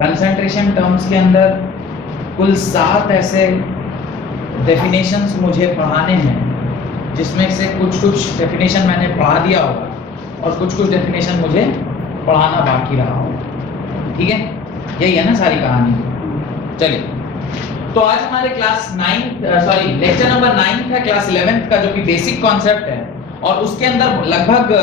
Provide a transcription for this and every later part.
Concentration terms के अंदर कुल 7 ऐसे डेफिनेशंस मुझे पढ़ाने हैं, जिसमें से कुछ डेफिनेशन मैंने पढ़ा दिया होगा और कुछ डेफिनेशन मुझे पढ़ाना बाकी रहा होगा। ठीक है, यही है ना सारी कहानी। चलिए, तो आज हमारे लेक्चर नंबर 9 है क्लास 11th का, जो कि बेसिक कॉन्सेप्ट है, और उसके अंदर लगभग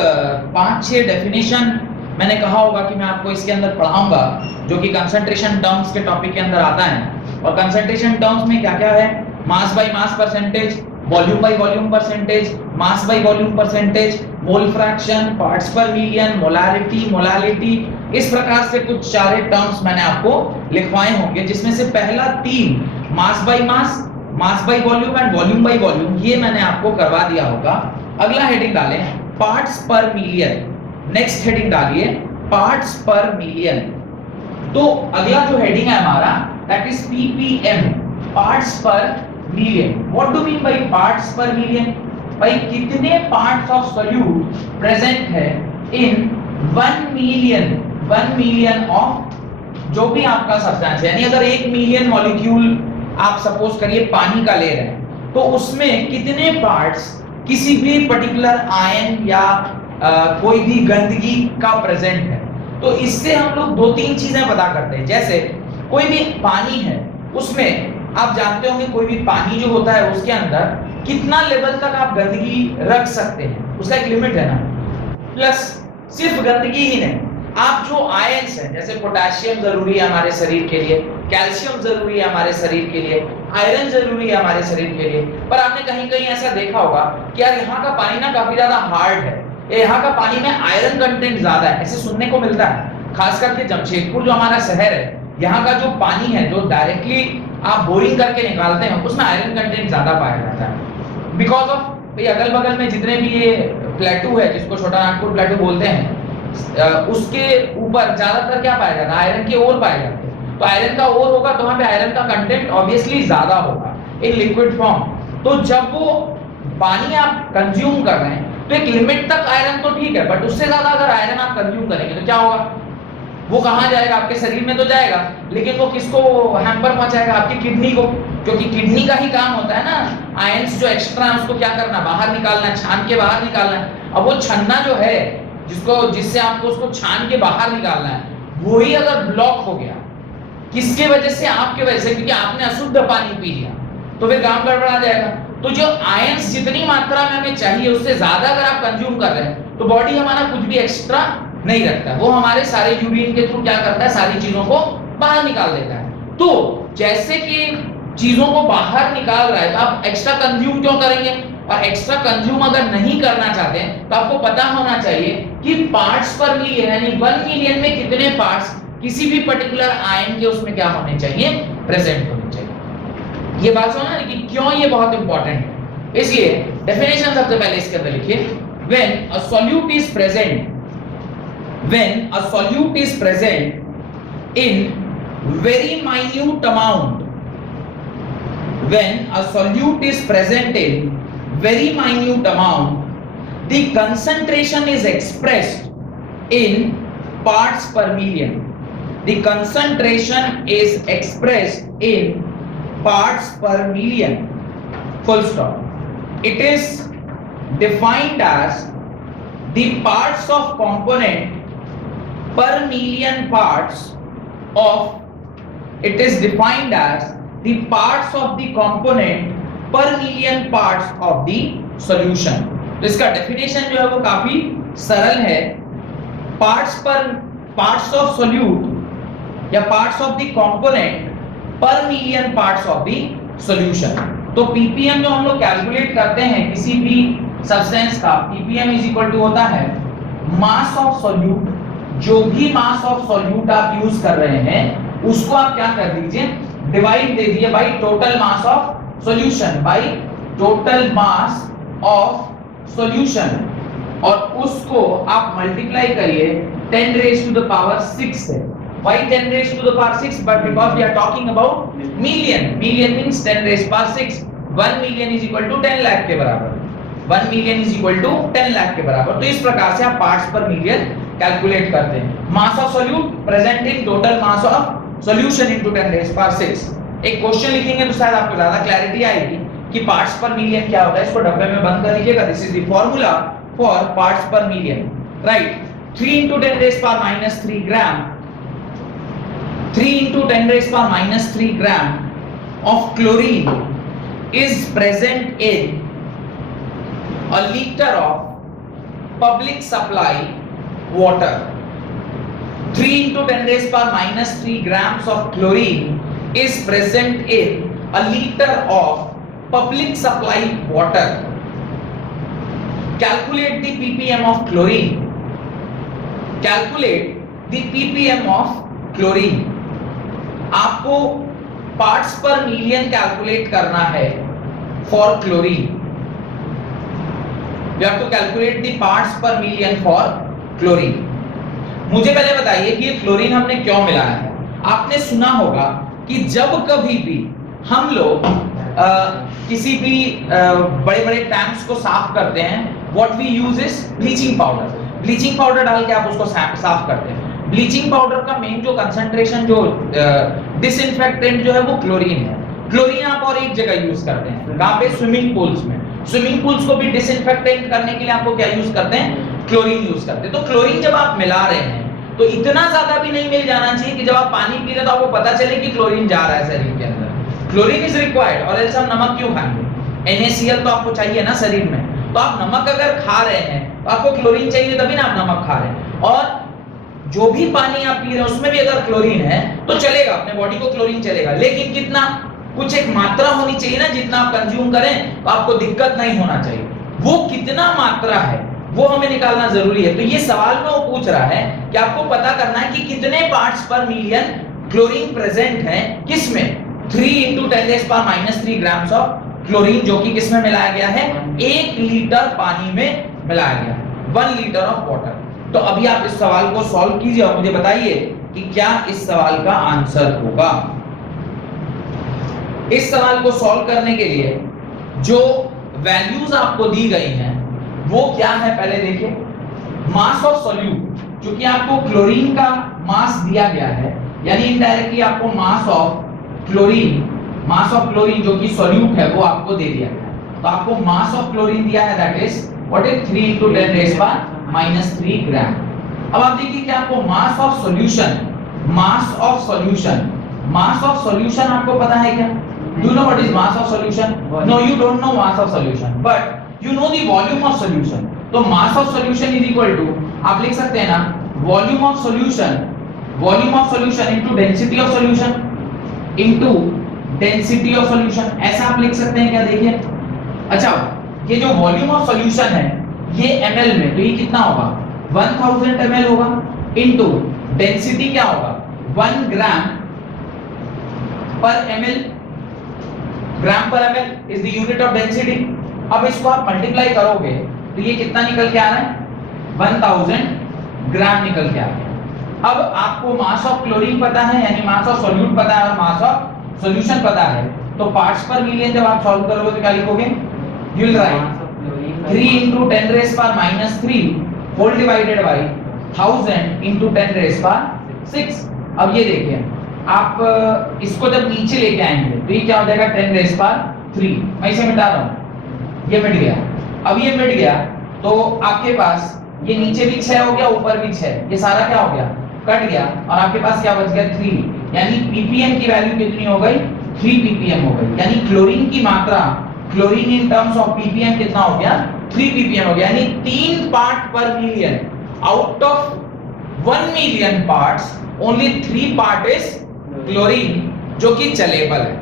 5-6 डेफिनेशन मैंने कहा होगा कि मैं आपको इसके अंदर पढ़ाऊंगा, जो कि कंसंट्रेशन टर्म्स के टॉपिक के अंदर आता है। और कंसंट्रेशन टर्म्स में क्या क्या है? Mass by mass percentage, volume by volume percentage, mass by volume percentage, mole fraction, parts पर मिलियन, मोलालिटी, इस प्रकार से कुछ सारे टर्म्स मैंने आपको लिखवाए होंगे, जिसमें से पहला 3 mass by mass, mass by volume and volume by volume, ये मैंने आपको करवा दिया होगा। अगला हेडिंग डालें पार्ट्स पर मिलियन, नेक्स्ट हेडिंग डालिए पार्ट्स पर मिलियन। तो अगला जो हेडिंग है हमारा दैट इज पीपीएम, पार्ट्स पर million. What do mean by parts पर मिलियन? भाई कितने पार्ट्स ऑफ सॉल्यूट प्रेजेंट है इन 1 मिलियन ऑफ जो भी आपका सब्सटेंस है। यानी अगर 1 मिलियन मॉलिक्यूल आप सपोज करिए पानी का ले रहे हैं, तो उसमें कितने पार्ट्स किसी भी पर्टिकुलर आयन या कोई भी गंदगी का प्रेजेंट है। तो इससे हम लोग 2-3 चीजें पता करते हैं। जैसे कोई भी पानी है, उसमें आप जानते होंगे कोई भी पानी जो होता है उसके अंदर कितना लेवल तक आप गंदगी रख सकते हैं, उसका एक लिमिट है ना। प्लस सिर्फ गंदगी ही नहीं, आप जो आयन्स हैं, जैसे पोटेशियम जरूरी है हमारे शरीर के लिए, कैल्शियम जरूरी है हमारे शरीर के लिए, आयरन जरूरी है हमारे शरीर के लिए। पर आपने कहीं कहीं ऐसा देखा होगा कि यार यहाँ का पानी ना काफी ज्यादा हार्ड है, यहाँ का पानी में आयरन कंटेंट ज्यादा है, ऐसे सुनने को मिलता है। खास करके जमशेदपुर जो हमारा शहर है, यहाँ का जो पानी है जो डायरेक्टली आप बोरिंग करके निकालते हैं, उसमें आयरन कंटेंट ज्यादा पाया जाता है। बिकॉज ऑफ भाई अगल बगल में जितने भी ये प्लेटू है, जिसको छोटा नागपुर प्लेटू बोलते हैं, उसके ऊपर ज्यादातर क्या पाया जाता है? आयरन के ओर पाए जाते हैं। तो आयरन का ओर होगा तो वहां पे आयरन का कंटेंट ऑब्वियसली ज्यादा होगा इन लिक्विड फॉर्म। तो जब वो पानी आप कंज्यूम कर रहे हैं तो एक लिमिट तक आयरन तो ठीक है, बट उससे ज्यादा अगर आयरन आप कंज्यूम करेंगे तो क्या होगा? वो कहां जाएगा? आपके शरीर में तो जाएगा, लेकिन वो किसको हैम्पर पहुंचाएगा? आपकी किडनी को, क्योंकि किडनी का ही काम होता है ना आयंस जो एक्स्ट्रा है उसको क्या करना? बाहर निकालना, छान के बाहर निकालना। अब वो छन्ना जो है जिससे आपको उसको छान के बाहर निकालना है, वही अगर ब्लॉक हो गया, किसके वजह से? आपके वजह से, क्योंकि आपने अशुद्ध पानी पी लिया, तो फिर काम गड़बड़ा जाएगा। तो जो आयंस जितनी मात्रा में हमें चाहिए उससे ज्यादा अगर आप कंज्यूम कर रहे हैं, तो बॉडी हमारा कुछ भी एक्स्ट्रा नहीं रखता, वो हमारे सारे यूरिन के थ्रू क्या करता है? सारी चीजों को बाहर निकाल देता है। तो जैसे कि चीजों को बाहर निकाल रहा है, तो आप एक्स्ट्रा कंज्यूम क्यों करेंगे? और एक्स्ट्रा कंज्यूम अगर नहीं करना चाहते हैं तो आपको पता होना चाहिए कि पार्ट्स पर मिलियन, यानी 1 मिलियन में कितने पार्ट्स किसी भी पर्टिकुलर आयन के उसमें क्या होने चाहिए? प्रेजेंट होने चाहिए। ये बात समझना कि क्यों ये बहुत इंपॉर्टेंट है। इसलिए डेफिनेशन सबसे पहले इसके अंदर लिखिए, when a solute is present, when a solute is present in very minute amount, when a solute is present in very minute amount, the concentration is expressed in parts per million. The concentration is expressed in parts per million, full stop. It is defined as the parts of component per million parts of, it is defined as the parts of the component per million parts of the solution. तो इसका definition जो है वो काफी सरल है। Parts of solute या parts of the component पर million parts of the solution. तो पीपीएम जो हम लोग कैलकुलेट करते हैं किसी भी सब्सटेंस का, पीपीएम इज इक्वल टू होता है मास ऑफ सोल्यूट। जो भी मास ऑफ सॉल्यूट आप यूज कर रहे हैं उसको आप क्या कर दीजिए? डिवाइड दे दिए by total mass of solution, by total mass of solution, और उसको आप मल्टीप्लाई करिए 10 raised to the power 6 से। Why 10 raised to the power 6? But because we are talking about million. Million means 10 raised power 6. 1 million is equal to 10 lakh के बराबर। 1 million is equal to 10 lakh के बराबर। तो इस प्रकार से आप पार्ट्स पर मिलियन कैलकुलेट करते हैं। मास of solute present in total mass of solution into 10 rays power 6। एक क्वेश्चन लिखेंगे तो शायद आपको ज्यादा क्लैरिटी आएगी कि पार्ट्स पर मिलियन क्या होता है। इसको डब्बे में बंद कर लीजिएगा। This is the formula for parts पर million, right. 3 into 10 raised power minus 3 gram, 3 into 10 raised power minus 3 gram of chlorine is present in a liter of public supply water. 3 into 10 raised power minus 3 grams of chlorine is present in a liter of public supply water. Calculate the ppm of chlorine. Calculate the ppm of chlorine. आपको parts पर million calculate करना है for chlorine. You have to calculate the parts per million for chlorine. मुझे पहले बताइए कि ये chlorine हमने क्यों मिलाया है। आपने सुना होगा कि जब कभी भी हम लोग किसी भी बड़े बड़े टैंक्स को साफ करते हैं, what we use is bleaching powder. Bleaching powder डाल के आप उसको साफ करते हैं। ब्लीचिंग पाउडर का मेन जो कंसंट्रेशन, जो डिसइंफेक्टेंट जो है वो क्लोरीन है। क्लोरीन आप और एक जगह यूज करते हैं, कहां पे? स्विमिंग पूल्स में। स्विमिंग पूल्स को भी डिसइंफेक्टेंट करने के लिए आपको क्या यूज करते हैं? क्लोरीन यूज करते हैं। तो क्लोरीन जब आप मिला रहे हैं तो इतना ज्यादा भी नहीं मिल जाना चाहिए कि जब आप पानी पी रहे तो आपको पता चले कि क्लोरीन जा रहा है शरीर के अंदर। क्लोरीन इज रिक्वायर्ड, और एल्स हम नमक क्यों खाएंगे? NaCl तो आपको चाहिए ना शरीर में। तो आप नमक अगर खा रहे हैं तो आपको क्लोरीन चाहिए, तभी ना आप नमक खा रहे हैं। और जो भी पानी आप पी रहे हैं उसमें भी अगर क्लोरीन है तो चलेगा, अपने बॉडी को क्लोरीन चलेगा, लेकिन कितना? कुछ एक मात्रा होनी चाहिए ना, जितना आप कंज्यूम करें तो आपको दिक्कत नहीं होना चाहिए। वो कितना मात्रा है वो हमें निकालना जरूरी है। तो ये सवाल में वो पूछ रहा है कि आपको पता करना है कि कितने पार्ट्स पर मिलियन क्लोरीन प्रेजेंट है, किसमें? 3 into 10 raised power minus 3 grams of chlorine, जो कि किसमें मिलाया गया है? 1 लीटर पानी में मिलाया गया, 1 लीटर ऑफ वाटर। तो अभी आप इस सवाल को सॉल्व कीजिए और मुझे बताइए कि क्या इस सवाल का आंसर होगा। इस सवाल को सॉल्व करने के लिए जो वैल्यूज आपको दी गई हैं वो क्या है पहले देखिए। मास ऑफ सॉल्यूट, क्योंकि आपको क्लोरीन का मास दिया गया है, यानी इनडायरेक्टली आपको मास ऑफ क्लोरीन जो कि सॉल्यूट है वो आपको दे दिया गया है। तो आपको मास ऑफ क्लोरीन दिया है, that is what is 3 into 10 raised power minus 3 ग्राम। अब आप देखिए कि आपको मास ऑफ सॉल्यूशन आपको पता है क्या? Do you know what is mass of solution? No, you don't know mass of solution, but you know the volume of solution. तो mass of solution is equal to, आप लिख सकते हैं ना, volume of solution into density of solution into density of solution, ऐसा आप लिख सकते हैं क्या? देखिए, अच्छा, ये जो volume of solution है ये ml में, तो ये कितना होगा? 1000 ml होगा, into density क्या होगा? 1 ग्राम पर ml, ग्राम पर ml is the unit of density। अब इसको आप मल्टीप्लाई करोगे तो ये कितना निकल के आ रहा है? 1000 ग्राम निकल के आ रहा है। अब आपको मास ऑफ क्लोरीन पता है, यानी मास ऑफ सॉल्यूट पता है और मास ऑफ सॉल्यूशन पता है, तो पार्ट्स पर मिलियन जब आप सॉल्व करोगे तो क्या लिखोगे? You will write 3 into 10 raised power minus 3 whole divided by 1000 into 10 raised power 6। अब ये देखिए, आप इसको जब नीचे लेके आएंगे तो ये क्या हो जाएगा? 10 raised power 3। मैं इसे मिटा रहा हूँ, ये मिट गया। अब ये मिट गया तो आपके पास ये नीचे भी 6 हो गया, ऊपर भी 6, ये सारा क्या हो गया? कट गया, और आपके पास क्या बच गया? 3। यानी ppm की वैल्यू कितनी हो गई? 3 ppm हो गई। यानी क्लोरीन की मात्रा, chlorine in terms of ppm कितना हो गया? 3 ppm हो गया। यानी 3 पार्ट पर million out of 1 million parts, only 3 part is chlorine, जो कि चलेबल है,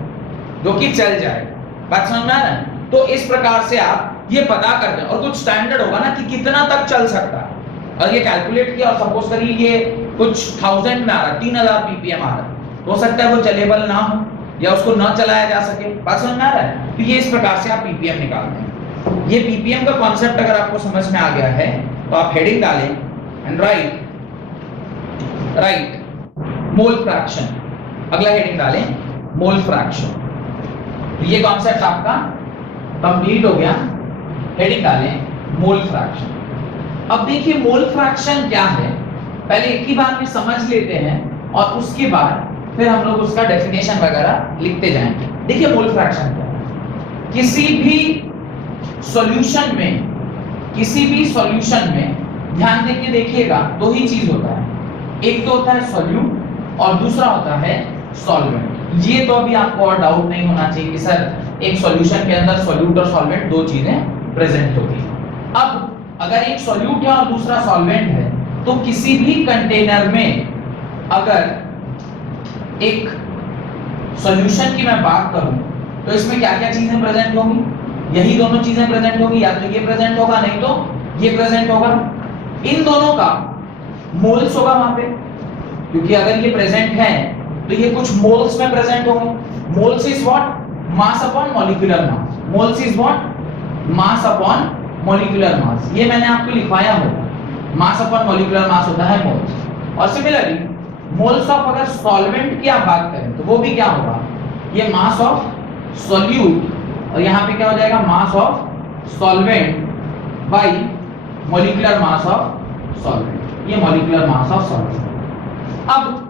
जो कि चल जाएगा। बात समझ में आ रहा है? तो इस प्रकार से आप ये पता करते हैं, और कुछ स्टैंडर्ड होगा ना कि कितना तक चल सकता है, और ये कैलकुलेट किया, और सपोज करिए ये कुछ 1000 में आ रहा है, 3000 ppm आ रहा है, हो सकता है वो चलेबल ना हो या उसको ना चलाया जा सके। बात समझ में आ रहा है? तो ये इस प्रकार से आप ppm निकालते हैं। ये ppm का कॉन्सेप्ट अगर आपको समझ में आ गया है तो आप हेडिंग डालें एंड राइट मोल फ्रैक्शन। अगला हेडिंग डालें मोल फ्रैक्शन। ये कॉन्सेप्ट आपका कंप्लीट हो गया। हेडिंग डालें मोल फ्रैक्शन। अब देखिए मोल फ्रैक्शन क्या है, पहले एक ही बार में समझ लेते हैं और उसके बाद फिर हम लोग उसका डेफिनेशन वगैरह लिखते जाएंगे। देखिए मोल फ्रैक्शन क्या है। किसी भी सॉल्यूशन में ध्यान देके देखिएगा दो ही चीज होता है, एक तो होता है सॉल्यूट और दूसरा होता है सॉल्वेंट। ये तो अभी आपको और डाउट नहीं होना चाहिए कि सर एक सॉल्यूशन के अंदर सॉल्यूट और सॉल्वेंट दो चीजें प्रेजेंट होती हैं। अब अगर एक सॉल्यूट है और दूसरा सॉल्वेंट है तो किसी भी कंटेनर में अगर एक सॉल्यूशन की मैं बात करूं तो इसमें क्या क्या चीजें प्रेजेंट होंगी, यही दोनों चीजें प्रेजेंट होगी, या तो ये प्रेजेंट होगा नहीं तो ये प्रेजेंट होगा। इन दोनों का मोल्स होगा वहां पे, क्योंकि अगर ये प्रेजेंट है तो ये कुछ मोल्स में प्रेजेंट होंगे। Moles is what, mass upon molecular mass. Moles is what, mass upon molecular mass. ये मैंने आपको लिखवाया होगा, मास अपॉन मॉलिक्यूलर मास होता है मोल्स। और सिमिलरली मोल्स ऑफ अगर सॉल्वेंट की आप बात करें तो वो भी क्या होगा, ये मास ऑफ सॉल्यूट और यहाँ पे क्या हो जाएगा mass of solvent by molecular mass of solvent. ये मॉलिक्यूलर मास ऑफ सॉल्वेंट। अब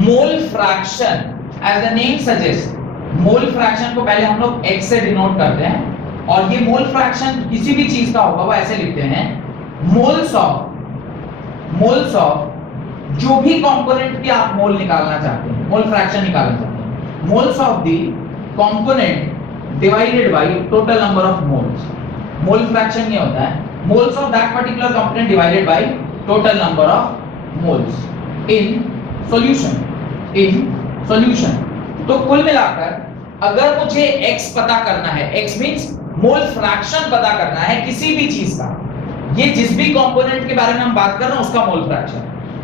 mole fraction as the name suggest, mole fraction को पहले हम लोग x से डिनोट करते हैं और ये मोल फ्रैक्शन किसी भी चीज का होगा वो ऐसे लिखते हैं, मोल्स ऑफ जो भी कंपोनेंट की आप मोल निकालना चाहते हैं, मोल फ्रैक्शन निकालना चाहते हैं, moles of the component divided by total number of moles. Mole fraction ये होता है moles of that particular component divided by total number of moles in solution. तो कुल मिलाकर अगर मुझे x पता करना है, x मींस मोल फ्रैक्शन पता करना है किसी भी चीज का, ये जिस भी कंपोनेंट के बारे में हम बात कर रहे हैं उसका मोल फ्रैक्शन।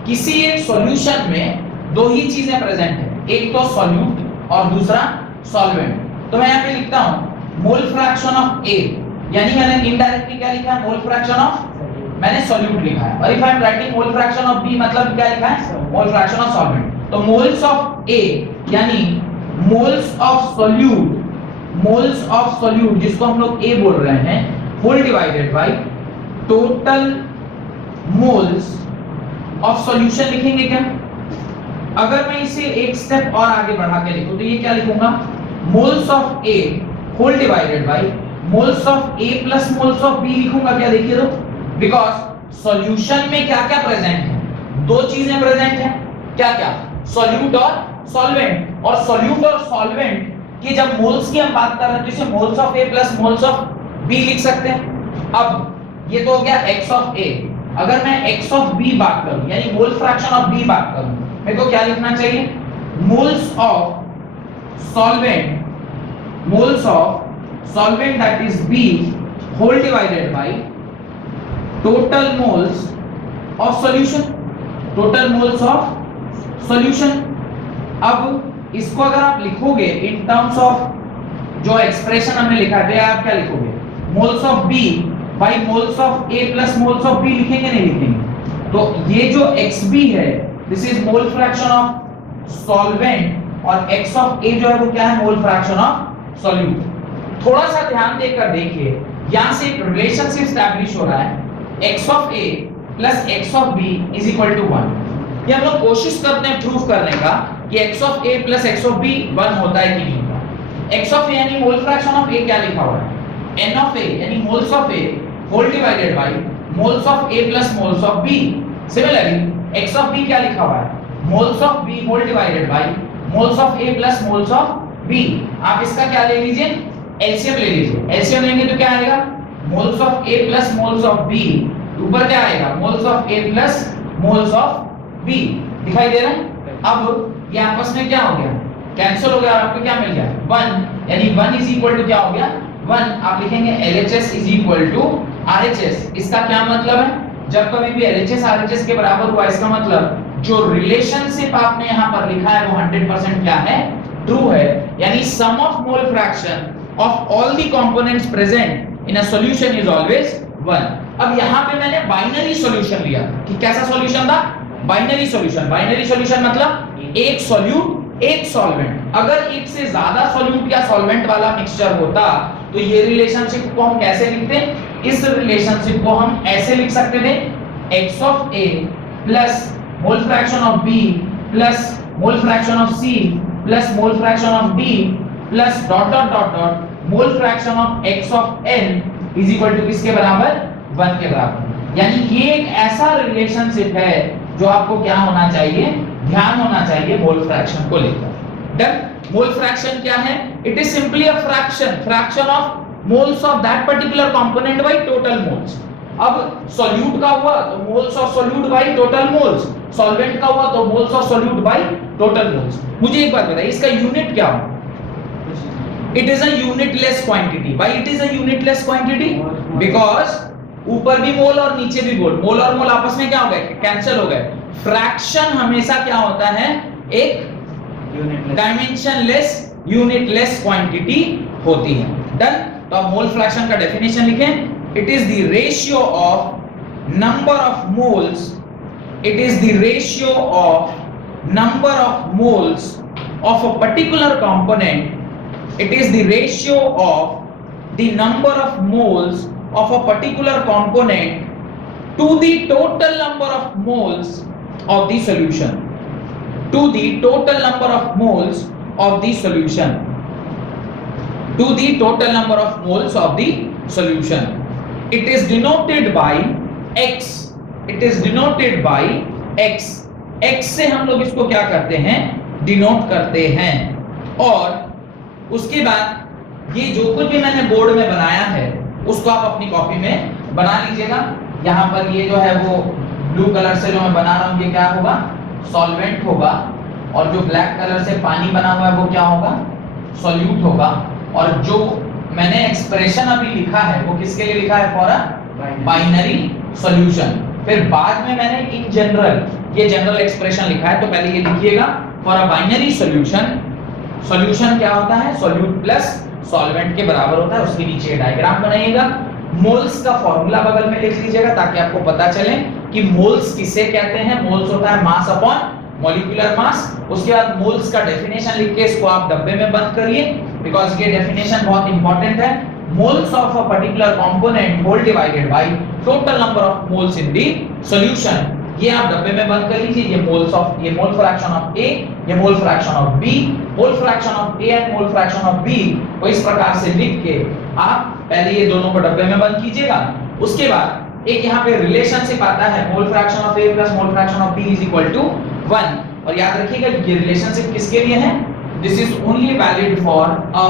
किसी एक सॉल्यूशन में दो ही चीजें प्रेजेंट है, एक तो सॉल्यूट और दूसरा सॉल्वेंट। तो मैं यहाँ पे लिखता हूं मोल फ्रैक्शन ऑफ A, यानी मैंने इनडायरेक्टली क्या लिखा है, मोल फ्रैक्शन ऑफ, मैंने सॉल्यूट लिखा है। और if I am writing mole fraction of B मतलब क्या लिखा है, मोल फ्रैक्शन ऑफ सॉल्वेंट। तो मोल्स ऑफ A यानी मोल्स ऑफ सॉल्यूट जिसको हम लोग A बोल रहे हैं, whole divided by total moles of solution लिखेंगे क्या। अगर मैं इसे एक स्टेप और आगे बढ़ा के लिखूं तो ये क्या लिखूंगा, moles of A whole divided by moles of A plus moles of B लिखूंगा क्या, देखिए तो, बिकॉज सॉल्यूशन में क्या क्या प्रेजेंट है, दो चीजें प्रेजेंट है, क्या क्या, सॉल्यूट और सॉल्वेंट। और सॉल्यूट और सॉल्वेंट की जब मोल्स की हम बात कर रहे हैं तो इसे moles of A plus moles of B लिख सकते हैं। अब ये तो हो गया x ऑफ A। अगर मैं x ऑफ B बात करूं यानी मोल फ्रैक्शन ऑफ B बात करूं, मेरे को क्या लिखना चाहिए, moles of solvent that is B whole divided by total moles of solution, total moles of solution. अब इसको अगर आप लिखोगे इन टर्म्स ऑफ जो एक्सप्रेशन हमने लिखा है, आप क्या लिखोगे, moles of B by moles of A plus moles of B लिखेंगे नहीं लिखेंगे। तो ये जो XB है this is mole fraction of solvent और x ऑफ A जो है वो क्या है, मोल फ्रैक्शन ऑफ सॉल्यूट। थोड़ा सा ध्यान देकर देखिए, यहां से एक रिलेशनशिप एस्टैब्लिश हो रहा है, x of A plus x of B is equal to 1। ये हम लोग कोशिश करते हैं प्रूव करने का कि x of A plus x of B 1 होता है कि नहीं होता। x ऑफ A यानी मोल फ्रैक्शन ऑफ A क्या लिखा हुआ है, n ऑफ A यानी moles of A whole divided by moles of A plus moles of B। Similarly x of B क्या लिखा हुआ है, moles of B whole divided by moles of A plus moles of B। आप इसका क्या ले लीजिए, एलसीएम ले लीजिए। एलसीएम लेंगे तो क्या आएगा, moles of A plus moles of B, ऊपर क्या आएगा, moles of A plus moles of B। दिखाई दे रहा है। अब ये आपस में क्या हो गया, कैंसिल हो गया और आपको क्या मिल गया, 1, यानी 1 इज इक्वल टू क्या हो गया, 1। आप लिखेंगे LHS is equal to RHS। इसका क्या मतलब है, जब कभी भी LHS RHS के बराबर हुआ इसका मतलब जो रिलेशनशिप आपने यहाँ पर लिखा है वो 100% क्या है, ट्रू है। यानी sum of mole fraction of all the components present in a solution is always 1। अब यहाँ पे मैंने बाइनरी सॉल्यूशन लिया कि कैसा सॉल्यूशन था, बाइनरी सॉल्यूशन। बाइनरी सॉल्यूशन मतलब एक सॉल्यूट एक सॉल्वेंट। अगर एक से ज्यादा सॉल्यूट या सॉल्वेंट वाला मिक्सचर होता तो ये रिलेशनशिप को हम कैसे लिखते, इस रिलेशनशिप को हम ऐसे लिख सकते थे, x of A plus mole fraction of B plus mole fraction of C plus mole fraction of D plus dot dot dot dot mole fraction of x of n is equal to किसके बराबर 1 के बराबर। यानी ये एक ऐसा relationship है जो आपको क्या होना चाहिए, ध्यान होना चाहिए मोल फ्रैक्शन को लेकर। डन। मोल फ्रैक्शन क्या है? It is simply a fraction of moles of that particular component bye total moles. अब सॉल्यूट का हुआ तो moles of solute bye total moles, solvent का हुआ तो moles of solute bye total moles. मुझे एक बात बताइए, इसका यूनिट क्या हो? It is a unitless quantity. Why it is a unitless quantity? Because ऊपर भी मोल और नीचे भी मोल और मोल आपस में क्या हो गए, कैंसिल हो गए। फ्रैक्शन हमेशा क्या होता है, एक डायमेंशनलेस यूनिटलेस क्वांटिटी होती है। डन। तो अब मोल फ्रैक्शन का डेफिनेशन लिखें। It is the ratio of number of moles, it is the ratio of number of moles of a particular component, it is the ratio of the number of moles of a particular component to the total number of moles of the solution, to the total number of moles of the solution, to the total number of moles of the solution. It is denoted by x, it is denoted by x। x से हम लोग इसको क्या करते हैं, denote करते हैं। और उसके बाद ये जो कुछ भी मैंने बोर्ड में बनाया है उसको आप अपनी कॉपी में बना लीजिएगा। यहाँ पर ये जो है वो ब्लू कलर से जो मैं बना रहा हूँ ये क्या होगा, सॉल्वेंट होगा, और जो ब्लैक कलर से पानी बना हुआ है वो क्या होगा, सॉल्यूट होगा। और जो मैंने एक्सप्रेशन अभी लिखा है वो किसके लिए लिखा है, फॉर अ बाइनरी सॉल्यूशन। फिर बाद में मैंने इन जनरल ये जनरल एक्सप्रेशन लिखा है, तो पहले ये लिखिएगा for a binary solution. Solution क्या होता है, सॉल्यूट प्लस सॉल्वेंट के बराबर होता है। उसके नीचे डायग्राम बनाइएगा। मोल्स का फॉर्मूला बगल में लिख लीजिएगा ताकि आपको पता चले कि मोल्स किसे कहते हैं। मोल्स होता है मास अपॉन मॉलिक्यूलर मास। उसके बाद मोल्स का डेफिनेशन लिख के इसको आप डब्बे में बंद करिए, बिकॉज़ ये डेफिनेशन बहुत इंपॉर्टेंट है। Moles of a particular component whole divided by total number of moles in the solution. ये आप डब्बे में बंद कर लीजिए। ये मोल्स ऑफ, ये मोल फ्रैक्शन ऑफ A, ये मोल fraction of B, mole fraction of A and mole fraction of B को इस प्रकार से लिख के आप पहले ये दोनों को डब्बे में बंद कीजिएगा। उसके बाद एक यहाँ पे रिलेशनशिप आता है, mole fraction of A plus mole fraction of B is equal to 1। और याद रखिएगा ये रिलेशनशिप किसके लिए है, this is only valid for a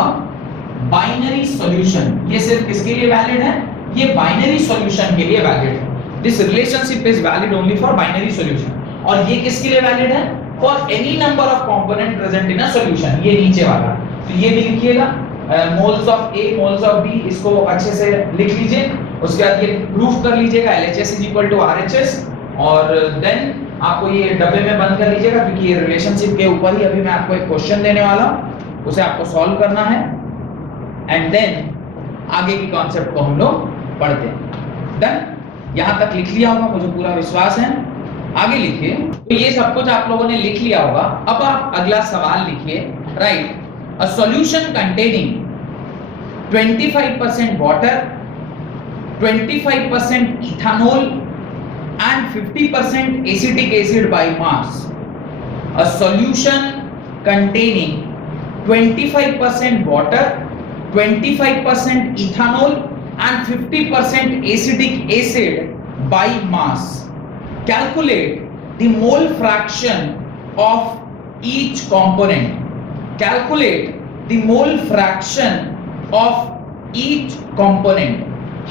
binary solution. ये सिर्फ किसके लिए वैलिड है, ये बाइनरी सॉल्यूशन के लिए वैलिड है। This relationship is valid only for binary solution। और ये किसके लिए वैलिड है, for any number of component present in a solution। ये नीचे वाला, तो ये भी लिखिएगा moles of A, moles of B, इसको अच्छे से लिख लीजिए। उसके बाद ये प्रूफ कर लीजिएगा LHS is equal to RHS। और देन आपको ये डब्बे में बंद कर लीजिएगा, क्योंकि ये रिलेशनशिप के ऊपर ही अभी मैं आपको एक क्वेश्चन देने वाला हूँ, उसे आपको सॉल्व करना है। एंड देन आगे की कॉन्सेप्ट को हम लोग पढ़ते हैं। डन। यहां तक लिख लिया होगा, मुझे पूरा विश्वास है। आगे लिखिए। तो ये सब कुछ आप लोगों ने लिख लिया होगा। अब आप अगला सवाल लिखिए। Right, a solution containing 25% water, 25% ethanol and 50% acetic acid by mass. A solution containing 25% water, 25% ethanol and 50% acetic acid by mass. Calculate the mole fraction of each component. Calculate the mole fraction of each component.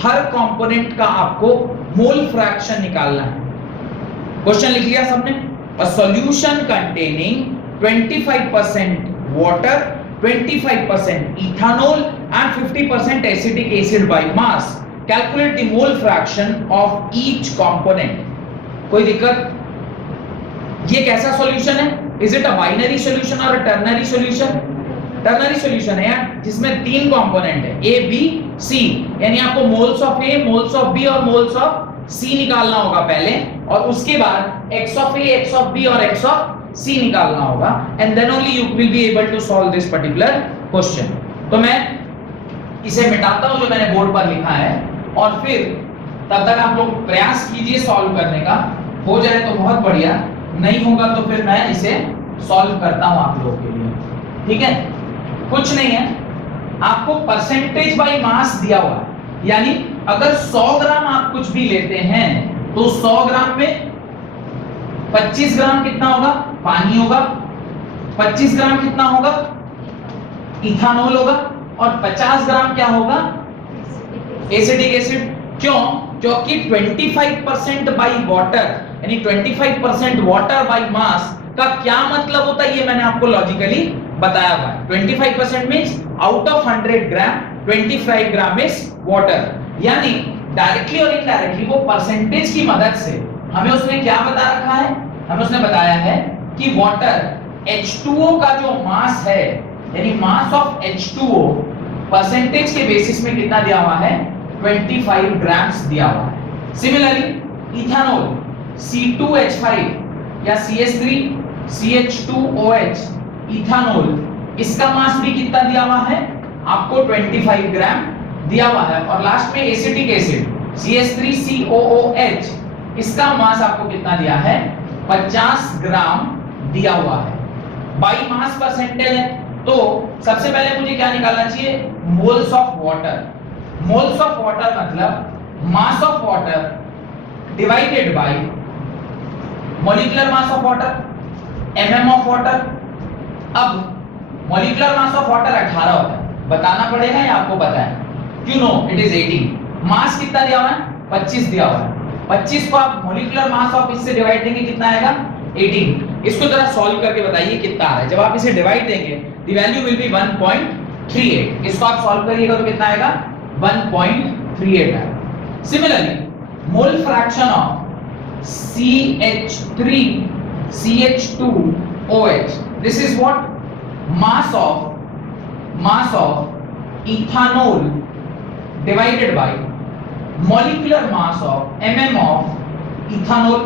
Her component का आपको mole fraction निकालना है। Question लिख लिया सबने? A solution containing 25% water, 25% ethanol and 50% acetic acid by mass. Calculate the mole fraction of each component. कोई दिक्कत? ये कैसा सॉल्यूशन है? Is it a binary solution or a ternary solution? Ternary solution है यार, जिसमें तीन कंपोनेंट है A, B, C। यानी आपको moles of A, moles of B और मोल्स ऑफ C निकालना होगा पहले, और उसके बाद x of A, x of B और x of C निकालना होगा। And then only you will be able to solve this particular question. तो मैं इसे मिटाता हूं जो मैंने बोर्ड पर लिखा है, और फिर तब तक आप लोग प्रयास कीजिए सॉल्व करने का। हो जाए तो बहुत बढ़िया, नहीं होगा तो फिर मैं इसे सॉल्व करता हूं आप लोगों के लिए, ठीक है। कुछ नहीं है, आपको परसेंटेज बाय मास दिया हुआ है, यानी अगर 100 ग्राम आप कुछ भी लेते हैं तो 100 ग्राम में 25 ग्राम कितना होगा, पानी होगा, 25 ग्राम कितना होगा, इथानॉल होगा, और 50 ग्राम क्या होगा, एसिटिक एसिड। क्यों? क्योंकि 25% बाई वाटर, यानी 25% वाटर बाई मास का क्या मतलब होता है, ये मैंने आपको लॉजिकली बताया हुआ है। 25% means out of 100 gram 25 gram is water, यानी डायरेक्टली और इनडायरेक्टली वो परसेंटेज की मदद से हमें उसने क्या बता रखा है, हमें उसने बताया है कि वाटर H2O का जो मास है, यानी मास ऑफ H2O परसेंटेज के बेसिस में कितना दिया हुआ है, 25 ग्राम्स दिया हुआ है। सिमिलरली इथानॉल C2H5 या CH3CH2OH इथानॉल, इसका मास भी कितना दिया हुआ है आपको, 25 ग्राम दिया हुआ है। और लास्ट में एसिटिक एसिड CH3COOH, इसका मास आपको कितना दिया है, 50 ग्राम दिया हुआ है। बाई मास परसेंटेज है, तो सबसे पहले मुझे क्या निकालना चाहिए, moles of water. Moles of water मतलब mass of water divided by molecular mass of water, mm of water. अब मॉलिक्यूलर मास ऑफ वाटर 18 होता है, बताना पड़ेगा या आपको पता है, you know it is 18। Mass कितना दिया हुआ है, 25 दिया हुआ है, 25 को आप मॉलिक्यूलर मास ऑफ इससे डिवाइड देंगे कितना आएगा, 18। इसको जरा सॉल्व करके बताइए कितना आ रहा है। जब आप इसे डिवाइड देंगे द वैल्यू विल बी 1.38। इसको आप सॉल्व करिएगा तो कितना आएगा, 1.38 आएगा। Similarly mole fraction of CH3CH2OH, this is what mass of ethanol divided by molecular mass of mm of ethanol।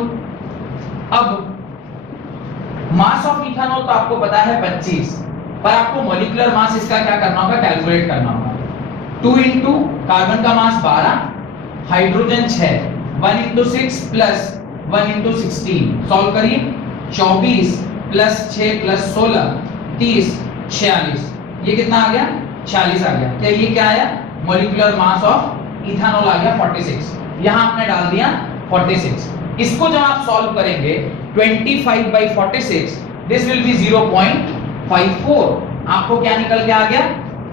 अब मास ऑफ इथानॉल तो आपको पता है 25, पर आपको मॉलिक्यूलर मास इसका क्या करना होगा, कैलकुलेट करना होगा। 2 इंटू कार्बन का मास 12, hydrogen 6, 1 into 6 plus 1 into 16, solve करिए। 24 प्लस 6 प्लस 16 30 46, ये कितना आ गया, 46 आ गया। क्या ये क्या आया, मॉलिक्यूलर मास ऑफ इथानॉल आ गया 46, यहां आपने डाल दिया 46। इसको जब आप सॉल्व करेंगे 25 by 46, दिस विल बी 0.54। आपको क्या निकल के आ गया,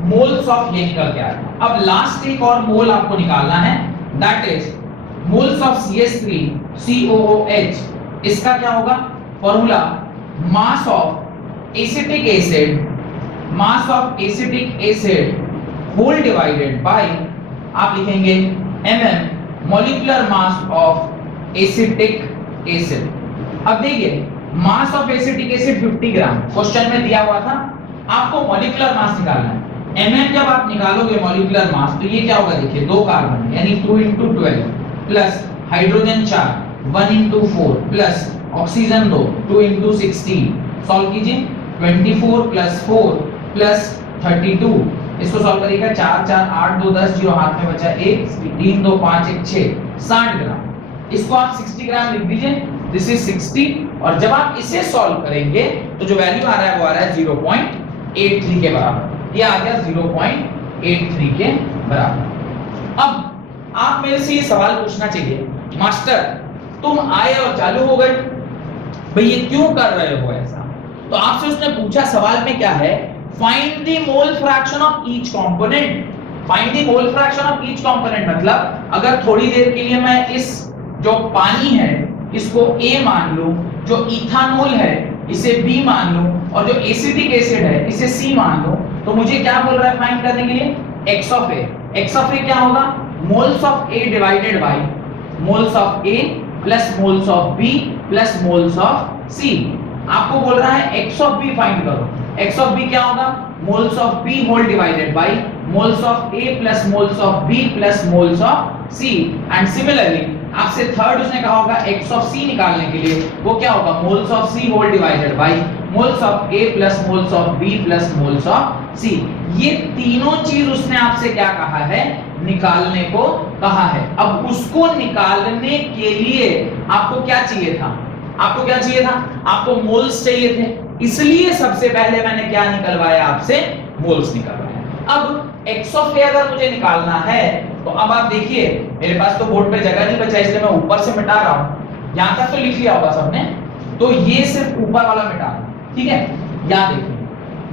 मोल्स ऑफ, ये निकल के आ गया। अब लास्ट एक और मोल आपको निकालना है, that is moles of CH3COOH। इसका क्या होगा formula, mass of acetic acid, mass of acetic acid whole divided by, आप लिखेंगे mm molecular mass of acetic acid. अब देखिए mass of acetic acid 50 gram question में दिया हुआ था, आपको मॉलिक्यूलर मास निकालना है। mm जब आप निकालोगे मॉलिक्यूलर मास तो ये क्या होगा, देखिए 2 कार्बन यानी 2 into 12 plus hydrogen 4 1 into 4 plus oxygen 2 2 into 16, solve कीजिए। 24 प्लस 4 प्लस 32, इसको सॉल्व करिएगा। 4 4 8 2 10, 0 हाथ में बचा 1, 3 2 5 1 6, 60 ग्राम। इसको आप 60 ग्राम लिख दीजिए, दिस इज 60। और जब आप इसे सॉल्व करेंगे तो जो वैल्यू आ रहा है वो आ रहा है 0.83 के बराबर, ये आ गया 0.83 के बराबर। अब आप मेरे से ये सवाल पूछना चाहिए, मास्टर तुम आए और चालू हो गए, भाई ये क्यों कर रहे हो ऐसा? तो आपसे उसने पूछा सवाल में क्या है, find the mole fraction of each component. Find the mole fraction of each component मतलब अगर थोड़ी देर के लिए मैं इस जो पानी है इसको A मान लूं, जो इथानॉल है इसे B मान लूं, और जो एसिटिक एसिड है इसे C मान लूं, तो मुझे क्या बोल रहा है फाइंड करने के लिए, x of A। x of A क्या होगा, moles of A divided by moles of A plus moles of B plus moles of C। आपको बोल रहा है x ऑफ B फाइंड करो। x ऑफ B क्या होगा, moles of B whole divided by moles of A plus moles of B plus moles of C। And similarly आपसे third उसने कहा होगा x ऑफ C निकालने के लिए, वो क्या होगा, moles of C whole divided by moles of A plus moles of B plus moles of C। ये तीनों चीज उसने आपसे क्या कहा है, निकालने को कहा है। अब उसको निकालने के लिए आपको क्या चाहिए था, आपको क्या चाहिए था, आपको मोल्स चाहिए थे। इसलिए सबसे पहले मैंने क्या निकलवाया आपसे, मोल्स निकलवाया। अब x ऑफ a अगर मुझे निकालना है तो अब आप देखिए मेरे पास तो बोर्ड पे जगह नहीं बचा, इसलिए मैं ऊपर से मिटा रहा हूं। यहां तक तो लिख लिया होगा सबने, तो ये सिर्फ ऊपर वाला मिटा, ठीक है। यहां देखिए,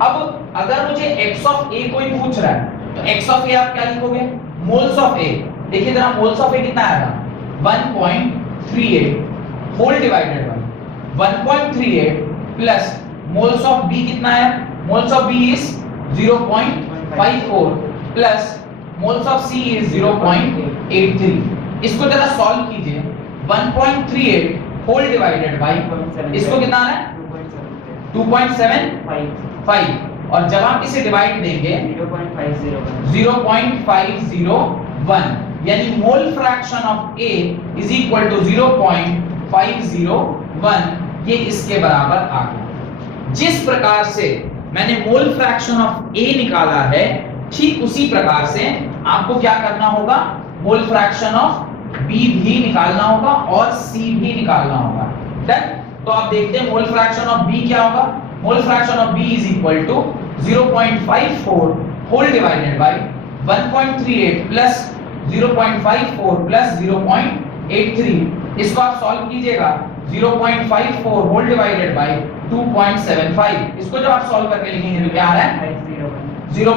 अब अगर मुझे x ऑफ a कोई पूछ रहा है तो x ऑफ a आप क्या लिखोगे, मोल्स ऑफ a। देखिए जरा मोल्स ऑफ a कितना आएगा, 1.38 whole divided by 1.38 plus moles of b कितना है, moles of b is 0.54 plus moles of c is 0.83। इसको जरा सॉल्व कीजिए, 1.38 होल डिवाइडेड बाय, इसको कितना है 2.75, और जब आप इसे डिवाइड देंगे 0.501, यानी mole fraction of A is equal to 0.501, ये इसके बराबर आ गया। जिस प्रकार से मैंने मोल फ्रैक्शन ऑफ A निकाला है, ठीक उसी प्रकार से आपको क्या करना होगा, मोल फ्रैक्शन ऑफ B भी निकालना होगा और C भी निकालना होगा। डन। तो आप देखते हैं मोल फ्रैक्शन ऑफ B क्या होगा, mole fraction of B is equal to 0.54 whole divided by 1.38 plus 0.54 plus 0.83। इसको आप सॉल्व कीजिएगा, 0.54 होल डिवाइडेड बाय 2.75। इसको जब आप सॉल्व करके लिखेंगे तो क्या आ रहा है 0.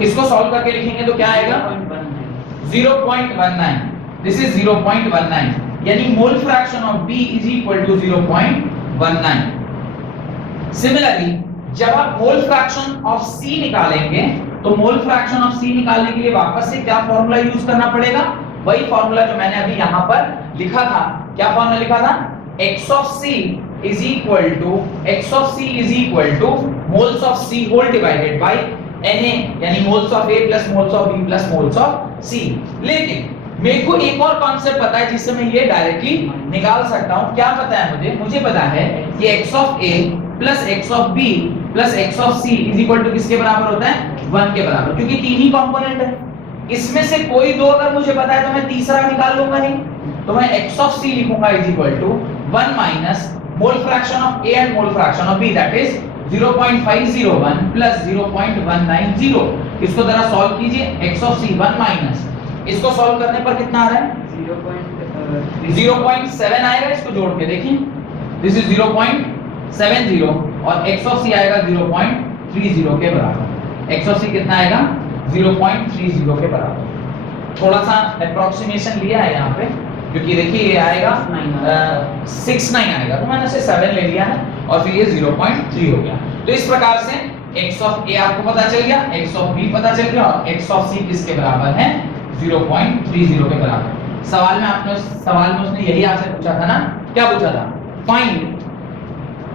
इसको सॉल्व करके लिखेंगे तो क्या आएगा 0.19। दिस इज 0.19, यानी mole fraction of B is equal to 0.19। Similarly जब आप मोल फ्रैक्शन ऑफ C निकालेंगे तो मोल फ्रैक्शन ऑफ C निकालने के लिए वापस से क्या फार्मूला यूज करना पड़ेगा, वही फार्मूला जो मैंने अभी यहां पर लिखा था। क्या फार्मूला लिखा था, x of c is equal to moles of c whole divided by Na, यानी moles of A plus moles of B plus moles of C। लेकिन मेरे को एक और कॉन्सेप्ट पता है जिससे मैं ये डायरेक्टली निकाल सकता हूं। क्या पता है मुझे पता है कि x of A plus x of B plus x of C is equal to किसके बराबर होता है, 1 के बराबर, क्योंकि तीन ही कंपोनेंट है। इसमें से कोई दो अगर मुझे पता है तो मैं तीसरा निकाल लूंगा नहीं, तो मैं x of c लिखूंगा is equal to 1 minus mole fraction of A and mole fraction of B, that is 0.501 plus 0.190। इसको जरा सॉल्व कीजिए, x of c 1 माइनस, इसको सॉल्व करने पर कितना आ रहा है 0.7 आएगा। इसको जोड़ के देखिए, दिस इज 0.70 और x of c आएगा 0.30 के बराबर। x of c कितना आएगा 0.30 के बराबर। थोड़ा सा अप्रोक्सीमेशन लिया है यहाँ पे, क्योंकि देखिए ये आएगा 69 आएगा, तो मैंने इसे 7 ले लिया है और फिर ये 0.3 हो गया। तो इस प्रकार से x of a आपको पता चल गया, x of b पता चल गया और x of c किसके बराबर है 0.30 के बराबर। सवाल में उसने यही आपसे पूछा था ना, क्या पूछा था, find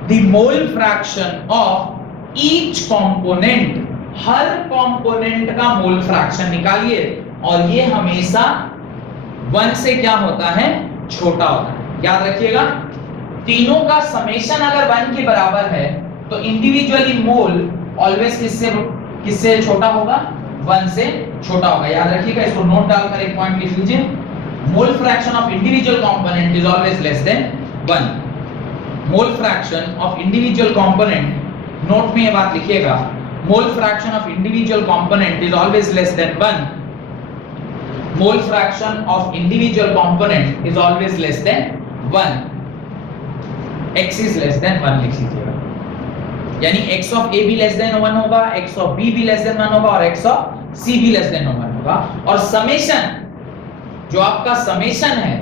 the mole fraction of each component, her component का मोल फ्रैक्शन निकालिए, और ये हमेशा 1 से क्या होता है, छोटा होता है। याद रखिएगा, तीनों का समेशन अगर 1 के बराबर है तो इंडिविजुअली मोल ऑलवेज किससे छोटा होगा, 1 से छोटा होगा। याद रखिएगा, इसको नोट डालकर एक पॉइंट लिख लीजिए, मोल fraction of individual component is always less then 1। Mole fraction of individual component, note में ये बात लिखिएगा, मोल fraction of individual component is always less then 1। Mole fraction of individual component is always less then 1। x is less than 1 लिख लीजिएगा, यानी x of a भी less than 1 होगा, x of b भी लेस देन 1 होगा और x of c भी less than 1 होगा। और समेशन, जो आपका समेशन है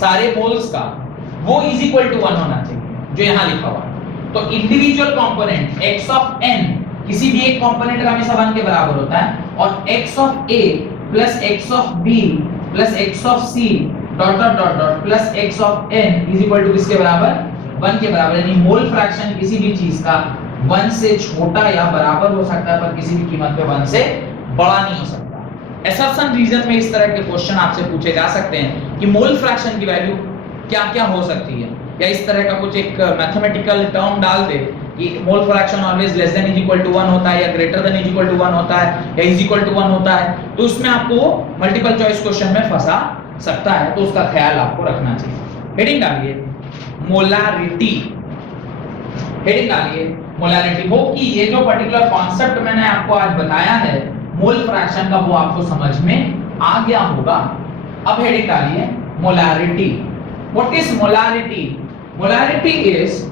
सारे मोल्स का, वो इज इक्वल टू 1 होना चाहिए, जो यहां लिखा हुआ है। तो individual component x of n किसी भी एक कंपोनेंट का हमेशा 1 के बराबर होता है, और x of a plus x of b plus x of c dot dot dot dot plus x of n is equal to किसके बराबर, 1 के बराबर। यानी मोल फ्रैक्शन किसी भी चीज का 1 से छोटा या बराबर हो सकता है, पर किसी भी कीमत पे 1 से बड़ा नहीं हो सकता। असम्पशन रीजन में इस तरह के क्वेश्चन आपसे पूछे जा सकते हैं कि मोल फ्रैक्शन की वैल्यू क्या-क्या हो सकती है, या इस तरह का कुछ एक मैथमेटिकल टर्म डाल दे कि mole fraction always less than is equal to 1 होता है, या greater than is equal to 1 होता है, या इज इक्वल टू 1 होता है, तो उसमें आपको मल्टीपल चॉइस क्वेश्चन में फंसा सकता है, तो उसका ख्याल आपको रखना चाहिए। हेडिंग डालिए, मोलारिटी हेडिंग डालिए मोलैरिटी। हो कि ये जो पर्टिकुलर कॉन्सेप्ट मैंने आपको आज बताया है मोल फ्रैक्शन का, वो आपको समझ में आ गया होगा। अब हेडिंग डालिए molarity. What is molarity? Molarity is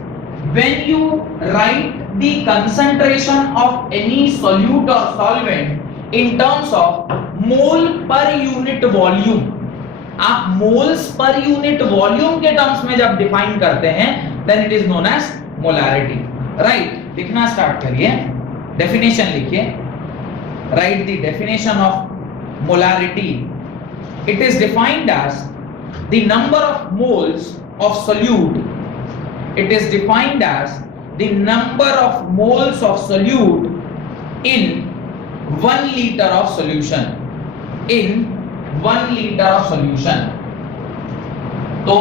when you write the concentration of any solute or solvent in terms of mole per unit volume, आप मोल्स पर यूनिट वॉल्यूम के टर्म्स में जब डिफाइन करते हैं then it is known as molarity. Right, लिखना start करिए, definition लिखिए। Write the definition of molarity. It is defined as the number of moles of solute. It is defined as the number of moles of solute in 1 liter of solution. In 1 liter of solution. तो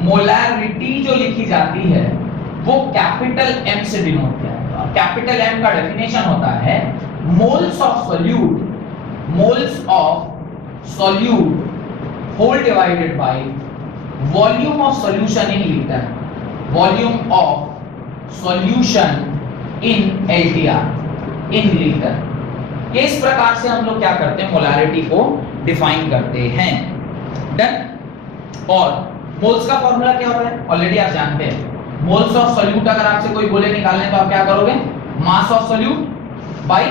molarity जो लिखी जाती है वो capital M से denote किया जाता है। कैपिटल M का डेफिनेशन होता है moles of solute, moles of solute whole divided by volume of solution in litre, volume of solution in LTR, in litre. इस प्रकार से हम लोग क्या करते हैं, मोलैरिटी को डिफाइन करते हैं। डन। और मोल्स का फॉर्मूला क्या होता है ऑलरेडी आप जानते हैं। मोल्स ऑफ सॉल्यूट अगर आपसे कोई बोले निकालने तो आप क्या करोगे, मास of solute bye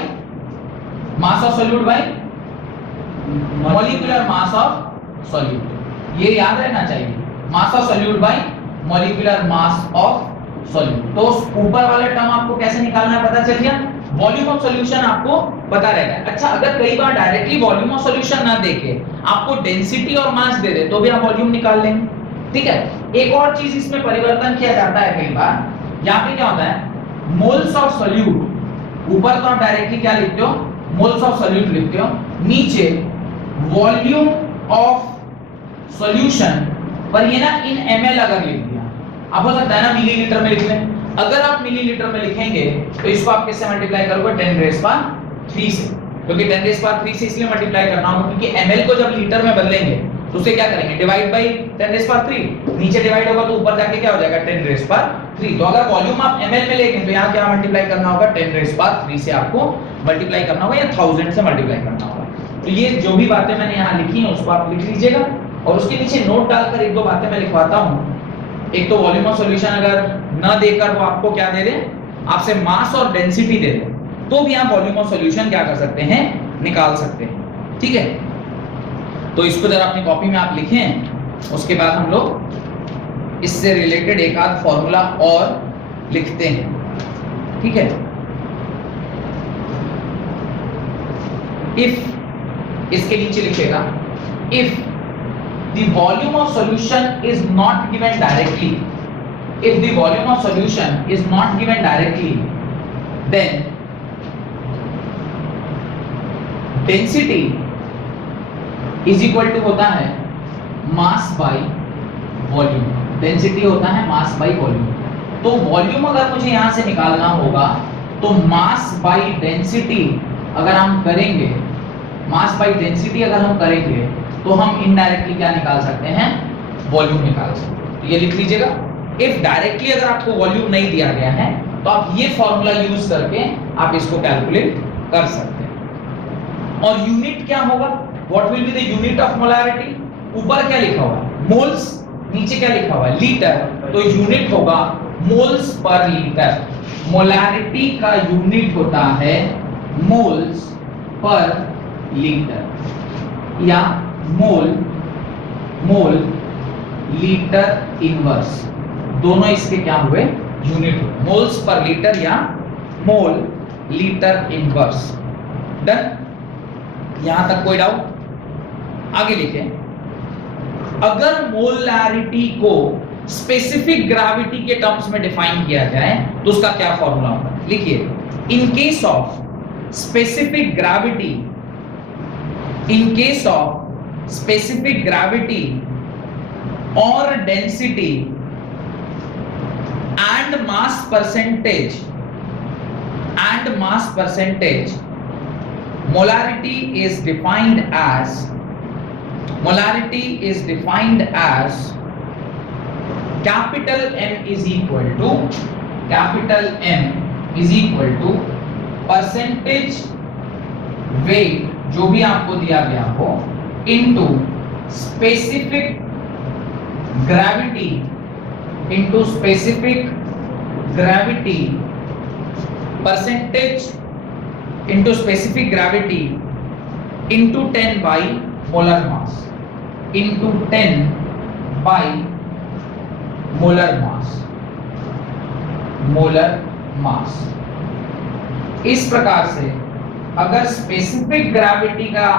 molecular mass of solute. ये याद रहना चाहिए, mass of solute bye molecular mass of solute. तो ऊपर वाले टर्म आपको कैसे निकालना है पता चल गया, वॉल्यूम ऑफ सॉल्यूशन आपको पता रहेगा। अच्छा, अगर कई बार डायरेक्टली वॉल्यूम ऑफ सॉल्यूशन ना देके आपको डेंसिटी और मास दे दे तो भी आप वॉल्यूम निकाल लेंगे। ठीक है। एक और चीज इसमें परिवर्तन किया जाता है कई बार, यहाँ पे क्या होता है मोल्स ऑफ सॉल्यूट, ऊपर तो आप डायरेक्टली क्या लिखते हो मोल्स ऑफ सॉल्यूट लिखते हो, नीचे वॉल्यूम ऑफ सॉल्यूशन पर ये ना इन ml अगर लिख दिया, आप हो सकता है ना मिलीलीटर में लिख लें। अगर आप मिलीलीटर में लिखेंगे तो इसको आप किससे मल्टीप्लाई करोगे 10⁻³ से, क्योंकि 10⁻³ से इसलिए मल्टीप्लाई करना होगा क्योंकि ml को जब लीटर में बदलेंगे तो उसे क्या करेंगे डिवाइड बाय 10⁻³, नीचे डिवाइड होगा तो ऊपर जाके क्या हो जाएगा 10⁻³। तो अगर वॉल्यूम आप ml में लेंगे तो यहाँ क्या मल्टीप्लाई करना होगा 10⁻³ से आपको मल्टीप्लाई करना होगा या 1000 से मल्टीप्लाई करना होगा। तो ये जो भी बातें मैंने यहाँ लिखी हैं उसको आप लिख लीजिएगा और उसके नीचे नोट डालकर एक दो बातें मैं लिखवाता हूँ। एक तो वॉल्यूम ऑफ सॉल्यूशन अगर न देकर वो आपको क्या दे दे, आपसे मास और डेंसिटी दे दे, तो भी आप वॉल्यूम ऑफ सॉल्यूशन क्या कर सकते हैं, निकाल सकते हैं। ठीक है, तो इसको जरा अपनी कॉपी में आप लिखें, उसके बाद हम लोग इससे रिलेटेड एक आध फॉर्मूला और लिखते हैं। ठीक है। इफ, इसके नीचे लिखेगा if the volume of solution is not given directly, if the volume of solution is not given directly, then density is equal to होता है mass by volume। density होता है mass by volume। तो volume अगर मुझे यहाँ से निकालना होगा तो mass by density अगर हम करेंगे, mass by density अगर हम करेंगे तो हम इनडायरेक्टली क्या निकाल सकते हैं, वॉल्यूम निकाल सकते हैं। तो ये लिख लीजिएगा, इफ डायरेक्टली अगर आपको वॉल्यूम नहीं दिया गया है तो आप ये फॉर्मूला यूज करके आप इसको कैलकुलेट कर सकते हैं। और यूनिट क्या होगा, what will be the unit of molarity, ऊपर क्या लिखा हुआ है मोल्स, नीचे क्या लिखा हुआ है लीटर, तो यूनिट होगा मोल्स पर लीटर। मोलैरिटी का यूनिट होता है मोल्स पर लीटर या मोल लीटर इनवर्स, दोनों इसके क्या हुए यूनिट, मोल्स पर लीटर या मोल लीटर इनवर्स। डन। यहां तक कोई डाउट? आगे लिखें, अगर मोलैरिटी को स्पेसिफिक ग्रेविटी के टर्म्स में डिफाइन किया जाए तो उसका क्या फॉर्मूला होगा, लिखिए in case of specific gravity, in case of specific gravity or density and mass percentage molarity is defined as capital M is equal to capital M is equal to percentage weight जो भी आपको दिया गया हो into specific gravity percentage into specific gravity into 10 by molar mass into 10 by molar mass इस प्रकार से अगर स्पेसिफिक ग्रेविटी का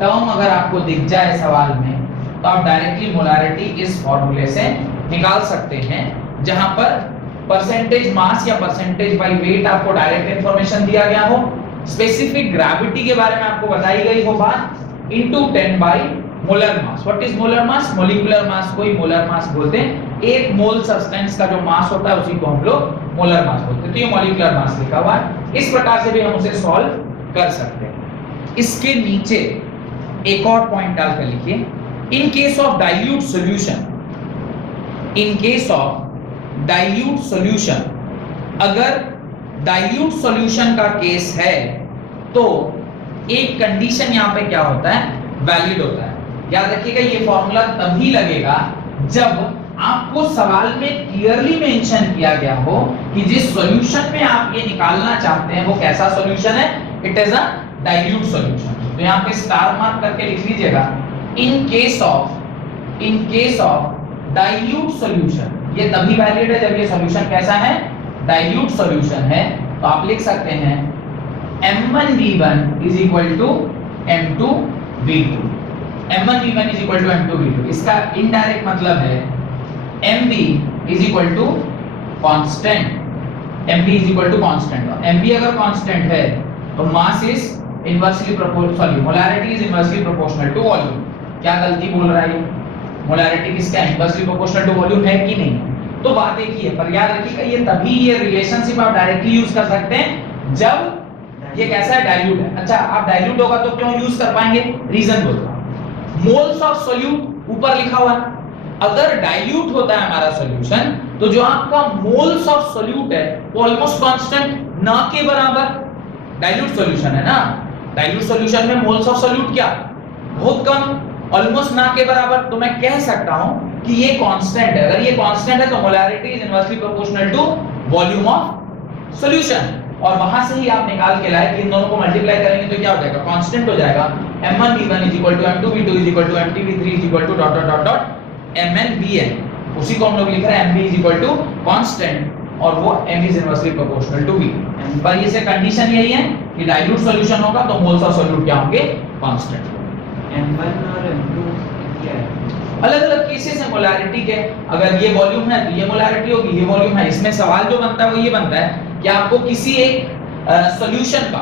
टर्म अगर आपको दिख जाए सवाल में तो आप डायरेक्टली मोलारिटी इस फॉर्मूले से निकाल सकते हैं, जहां पर परसेंटेज मास या परसेंटेज बाय वेट आपको डायरेक्ट इंफॉर्मेशन दिया गया हो, स्पेसिफिक ग्रेविटी के बारे में आपको बताई गई हो बात, into 10 bye molar mass. What is molar mass? Molecular mass को ही मोलर मास बोलते हैं। एक मोल सब्सटेंस का जो मास होता है उसी को हम लोग मोलर मास बोलते हैं। तो ये मॉलिक्यूलर मास लिखा हुआ है। इस प्रकार से भी हम उसे सॉल्व कर सकते हैं। इसके नीचे एक और पॉइंट डालकर लिखिए, in case of dilute solution, in case of dilute solution, अगर डाइल्यूट सॉल्यूशन का केस है तो एक कंडीशन यहां पे क्या होता है, वैलिड होता है। याद रखिएगा ये फॉर्मूला तभी लगेगा जब आपको सवाल में क्लियरली मेंशन किया गया हो कि जिस सॉल्यूशन में आप ये निकालना चाहते हैं वो कैसा सॉल्यूशन है, it is a dilute solution. तो यहां पे स्टार मार्क करके लिख लीजिएगा, in case of dilute solution. ये तभी वैलिड है जब ये सॉल्यूशन कैसा है, डाइल्यूट सॉल्यूशन है। तो आप लिख सकते हैं M1V1 is equal to M2V2, M1V1 is equal to M2V2। इसका इनडायरेक्ट मतलब है MV is equal to constant, MV is equal to constant. MV अगर कांस्टेंट है तो mass is inversely proportional, molarity is inversely proportional to volume. क्या गलती बोल रहा है, मोलैरिटी किसका इनवर्सली प्रोपोर्शनल टू वॉल्यूम है कि नहीं? तो बात एक ही है, पर याद रखिएगा ये तभी ये रिलेशनशिप आप डायरेक्टली यूज कर सकते हैं जब ये कैसा है, डाइल्यूट है। अच्छा, आप डाइल्यूट होगा तो क्यों यूज कर पाएंगे, रीजन बोलता हूं। मोल्स ऑफ सॉल्यूट ऊपर लिखा हुआ है, अगर डाइल्यूट होता है हमारा सॉल्यूशन तो जो आपका मोल्स ऑफ सॉल्यूट है वो ऑलमोस्ट कांस्टेंट, ना के बराबर। डाइल्यूट सॉल्यूशन है ना, डाइल्यूट सॉल्यूशन में मोल्स ऑफ सॉल्यूट क्या, बहुत कम, ऑलमोस्ट ना के बराबर। तो मैं कह सकता हूं कि ये कांस्टेंट है। अगर ये कांस्टेंट है तो molarity is inversely proportional to volume of solution. और वहां से ही आप निकाल के लाए कि इन दोनों को मल्टीप्लाई करेंगे तो क्या हो जाएगा, कांस्टेंट हो जाएगा। M1V1 is equal to M2V2 is equal to MTV3 is equal to dot dot dot dot MNVN। उसी को हम लोग लिख रहे हैं MV is equal to constant और वो M is inversely proportional to V। पर ये से कंडीशन यही है कि डाइल्यूट सॉल्यूशन होगा तो मोल्स ऑफ सॉल्यूट क्या होंगे, कांस्टेंट। M1 और M2 क्या है? अलग अलग केसेस है मोलैरिटी के। अगर ये वॉल्यूम है तो ये मोलैरिटी होगी, ये वॉल्यूम है। इसमें सवाल जो बनता है वो ये बनता है कि आपको किसी एक सॉल्यूशन का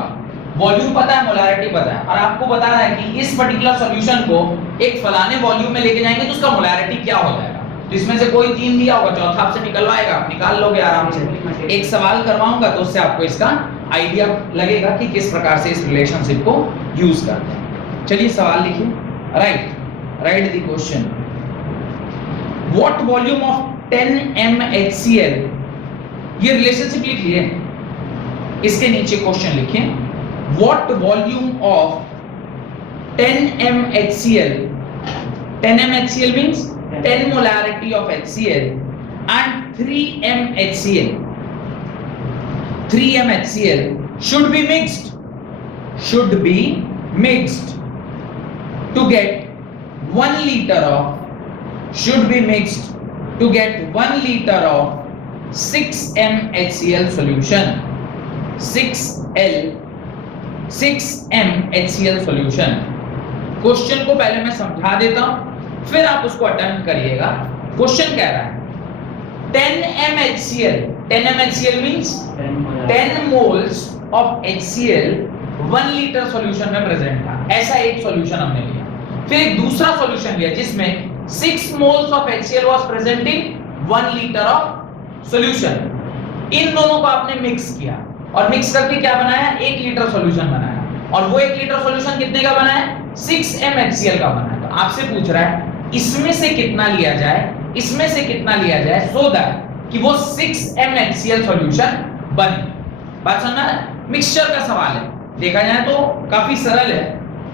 वॉल्यूम पता है, मोलैरिटी पता है, और आपको बता रहा है कि इस पर्टिकुलर सॉल्यूशन को एक फलाने वॉल्यूम में लेके जाएंगे तो उसका मोलैरिटी क्या हो जाएगा। तो इसमें से कोई तीन दिया होगा, चौथा आपसे निकलवाएगा, आप निकाल लोगे आराम से। एक सवाल करवाऊंगा तो उससे आपको इसका आइडिया लगेगा कि किस प्रकार से इस रिलेशनशिप को यूज करते हैं। चलिए सवाल लिखिए, write the question. What volume of 10 mHCl, ये रिलेशनशिप लिख लिए। इसके नीचे क्वेश्चन लिखें, What volume of 10 mHCl, 10 mHCl means 10 molarity of HCl and 3 mHCl, 3 mHCl should be mixed to get 1 liter of, should be mixed to get 1 liter of 6 mHCl solution, 6 mHCl solution। Question को पहले मैं समझा देता हूं फिर आप उसको attempt करिएगा। क्वेश्चन कह रहा है 10 mHCl, 10 mHCl means 10 moles of HCl 1 litre solution में प्रेजेंट था। ऐसा एक सॉल्यूशन हमने लिया, फिर एक दूसरा सॉल्यूशन लिया जिसमें 6 moles of HCl was present in 1 liter of solution। इन दोनों को आपने मिक्स किया और मिक्स करके क्या बनाया, 1 लीटर सॉल्यूशन बनाया। और वो 1 लीटर सॉल्यूशन कितने का बना है, 6 mHCl का बना है। तो आपसे पूछ रहा है इसमें से कितना लिया जाए, इसमें से कितना लिया जाए, सो दैट कि वो 6m HCl सॉल्यूशन बने। बात समझना है? मिक्सचर का सवाल है, देखा जाए तो काफी सरल है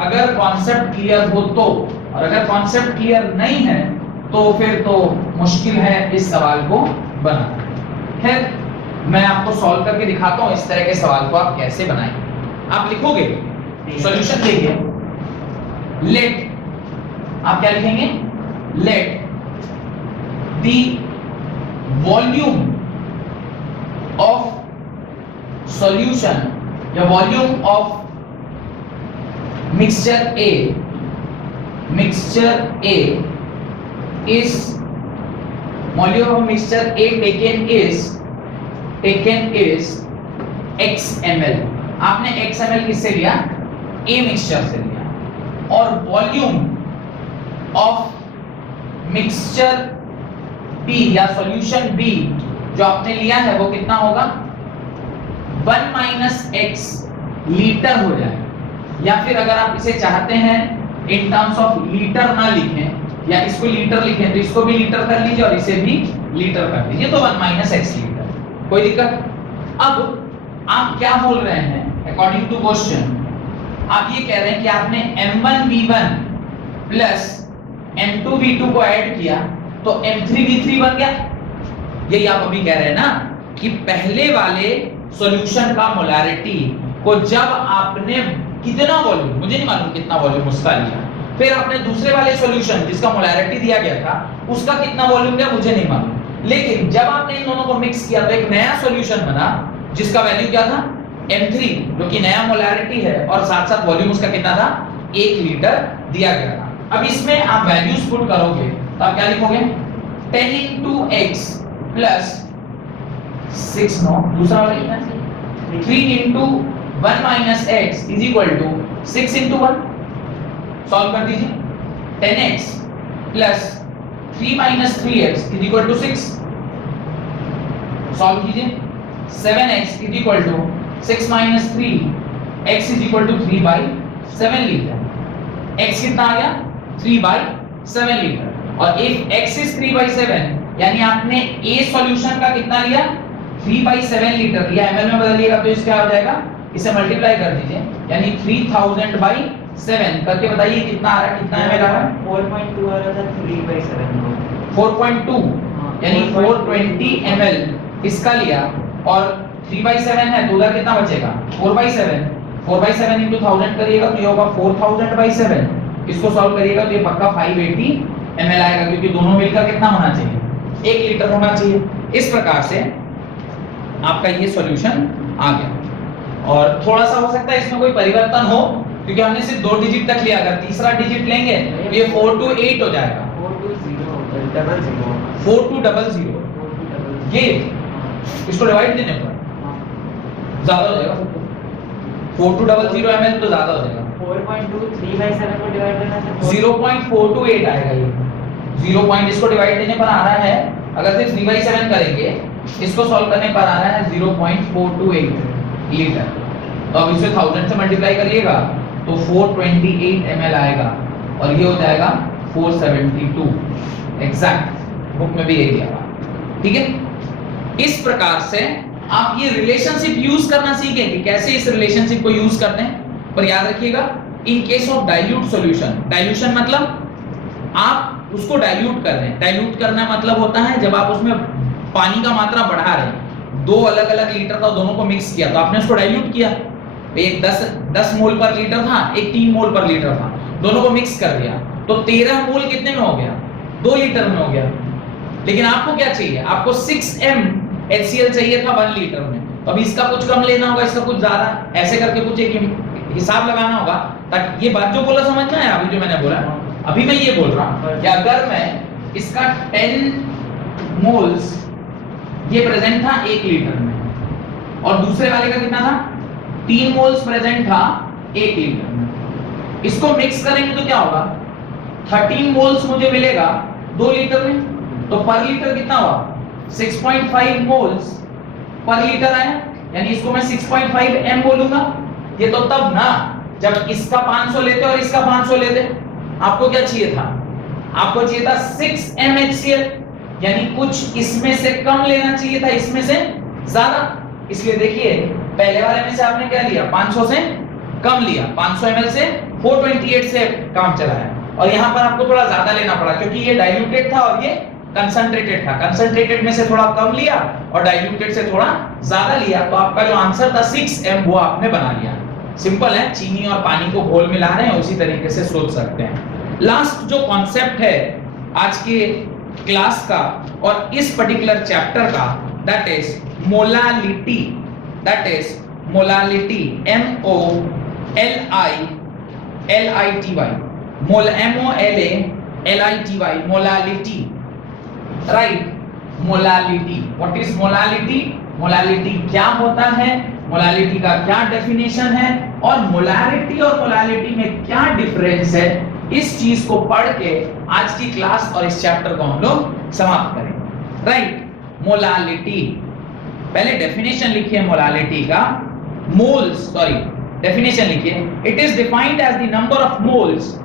अगर कॉन्सेप्ट क्लियर हो तो, और अगर कॉन्सेप्ट क्लियर नहीं है तो फिर तो मुश्किल है इस सवाल को बनाना। खैर मैं आपको सॉल्व करके दिखाता हूं इस तरह के सवाल को आप कैसे बनाएंगे। आप लिखोगे सॉल्यूशन लिखिए, लेट, आप क्या लिखेंगे, let the volume of solution या volume of mixture A is volume of mixture A taken is x ml। आपने x ml किससे लिया, A मिक्सचर से लिया, और वॉल्यूम ऑफ मिक्सचर B या सॉल्यूशन B जो आपने लिया है वो कितना होगा, 1 - x लीटर हो जाएगा। या फिर अगर आप इसे चाहते हैं इन टर्म्स ऑफ लीटर ना लिखें या इसको लीटर लिखें तो इसको भी लीटर कर लीजिए और इसे भी लीटर कर दीजिए, तो 1 - x लीटर, कोई दिक्कत। अब आप क्या बोल रहे हैं, अकॉर्डिंग टू क्वेश्चन आप ये कह रहे हैं कि आपने m1v1 प्लस m2v2 को ऐड किया तो m3v3 बन गया। यही आप अभी कह रहे हैं ना कि पहले वाले सॉल्यूशन का मोलारिटी को जब आपने कितना वॉल्यूम, मुझे नहीं मालूम कितना वॉल्यूम उसका लिया, फिर आपने दूसरे वाले सॉल्यूशन जिसका मोलारिटी दिया गया था उसका कितना वॉल्यूम लिया मुझे नहीं मालूम, लेकिन जब आपने इन दोनों को मिक्स किया तो एक नया सॉल्यूशन बना जिसका वैल्यू क्या था, m3, जो कि नया मोलारिटी है और साथ साथ वॉल्यूम उसका कितना था, 1 लीटर दिया गया था। अब इसमें आप वैल्यूज पुट करोगे तो आप क्या लिखोगे, 10 × x प्लस 6, नो दूसरा वाला कितना है, 3 × 1 - x is equal to 6 × 1, solve कर दीजिए, 10x plus 3 - 3x is equal to 6, solve कीजिए, 7x is equal to 6 - 3 x is equal to 3/7 litre. x कितना आ गया, 3/7 लीटर, और if x is 3/7 यानी आपने a सॉल्यूशन का कितना लिया, 3/7 लीटर लिया, ml में बदलिएगा तो इसका आ जाएगा, इसे मल्टीप्लाई कर दीजिए, यानी 3000/7 करके बताइए कितना आ रहा है, कितना ml आ रहा है, 4.2 आ रहा था, 3/7 4.2 यानी 420 ml इसका लिया, और 3/7 है तो उधर कितना बचेगा, 4/7 × 1000 करिएगा तो ये होगा 4000/7, इसको सॉल्व करिएगा तो ये पक्का 580 ml आएगा, क्योंकि दोनों मिलकर कितना होना चाहिए, 1 लीटर होना चाहिए। इस प्रकार से आपका ये सॉल्यूशन आ गया, और थोड़ा सा हो सकता है इसमें कोई परिवर्तन हो क्योंकि हमने सिर्फ 2 डिजिट तक लिया, अगर तीसरा डिजिट लेंगे तो ये 4 to 8 हो जाएगा, 4 to 00, ये इसको डिवाइड देने पर ज्यादा हो जाएगा, 4 to 00 ml तो ज्यादा हो जाएगा, 4.2 3/7 को डिवाइड करना है 0.428 आएगा, ये 0 पॉइंट इसको डिवाइड देने पर आ रहा है, अगर सिर्फ 3/7 करेंगे इसको सॉल्व करने पर आ रहा है 0.428 लीटर, तो अब इसे 1000 से मल्टीप्लाई करिएगा तो 428 ml आएगा, और ये हो जाएगा 472 एग्जैक्ट, बुक में भी यही दिया हुआ, ठीक है। इस प्रकार से आप ये रिलेशनशिप यूज करना सीखें कि कैसे इस रिलेशनशिप को यूज करते हैं, पर याद रखिएगा in case of dilute solution, dilution मतलब आप उसको डाइल्यूट कर रहे हैं, डाइल्यूट करना मतलब होता है जब आप उसमें पानी का मात्रा बढ़ा रहे हैं, 2 अलग-अलग लीटर था दोनों को मिक्स किया तो आपने उसको डाइल्यूट किया, एक 10 मोल पर लीटर था, एक 3 मोल पर लीटर था, दोनों को मिक्स कर दिया तो 13 मोल कितने में हो गया, 2 लीटर में हो गया। लेकिन आपको क्या चाहिए, आपको 6m HCl चाहिए था 1 लीटर में, तो अब इसका कुछ कम लेना होगा, इसका कुछ ज्यादा, ऐसे करके कुछ एक हिसाब लगाना होगा, ताकि ये बात जो बोला समझना है, अभी जो मैंने बोला, अभी मैं ये बोल रहा हूं कि अगर मैं इसका 10 मोल्स ये प्रेजेंट था 1 लीटर में और दूसरे वाले का कितना था, 3 मोल्स प्रेजेंट था 1 लीटर में, इसको मिक्स करेंगे तो क्या होगा, 13 मोल्स मुझे मिलेगा 2 लीटर में, तो पर लीटर कितना हुआ, 6.5 मोल्स पर लीटर आया, यानी इसको मैं 6.5 m बोलूंगा। ये तो तब ना जब इसका 500 लेते और इसका 500 लेते, आपको क्या चाहिए था, आपको चाहिए था 6 m HCl, यानी कुछ इसमें से कम लेना चाहिए था, इसमें से ज्यादा। इसलिए देखिए पहले वाले में से आपने क्या लिया, 500 से कम लिया, 500 ml से 428 से काम चलाया, और यहाँ पर आपको थोड़ा ज्यादा लेना पड़ा क्योंकि ये डाइल्यूटेड था और ये कंसंट्रेटेड था। कंसंट्रेटेड में से थोड़ा कम लिया और डाइल्यूटेड से थोड़ा ज्यादा लिया, तो आपका जो आंसर था 6m वो आपने बना लिया। सिंपल है, चीनी और पानी को घोल मिला रहे हैं, उसी तरीके से सोच सकते हैं। लास्ट जो कॉन्सेप्ट है आज के क्लास का और इस पर्टिकुलर चैप्टर का, that is molality. That is molality, MOLILITY, MOLALITY, molality, right. Molality, what is molality, molality क्या होता है, मोलालिटी का क्या डेफिनेशन है, और मोलारिटी और मोलालिटी में क्या डिफरेंस है, इस चीज को पढ़ के आज की क्लास और इस चैप्टर को हम लोग समाप्त करेंगे, राइट। मोलालिटी, पहले डेफिनेशन लिखिए मोलालिटी का। मोल्स, सॉरी डेफिनेशन लिखिए। It is defined as the number of moles,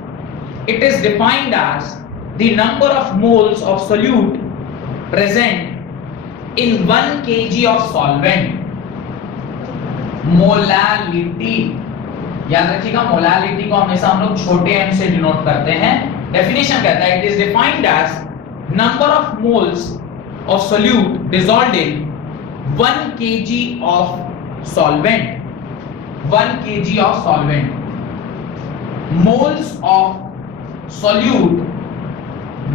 it is defined as the number of moles of solute present in 1 kg of solvent. Molality, याद रखिएगा molality को हमेशा हम लोग छोटे m से डिनोट करते हैं। डेफिनेशन कहता है it is defined as number of moles of solute dissolved in 1 kg of solvent, 1 kg of solvent, moles of solute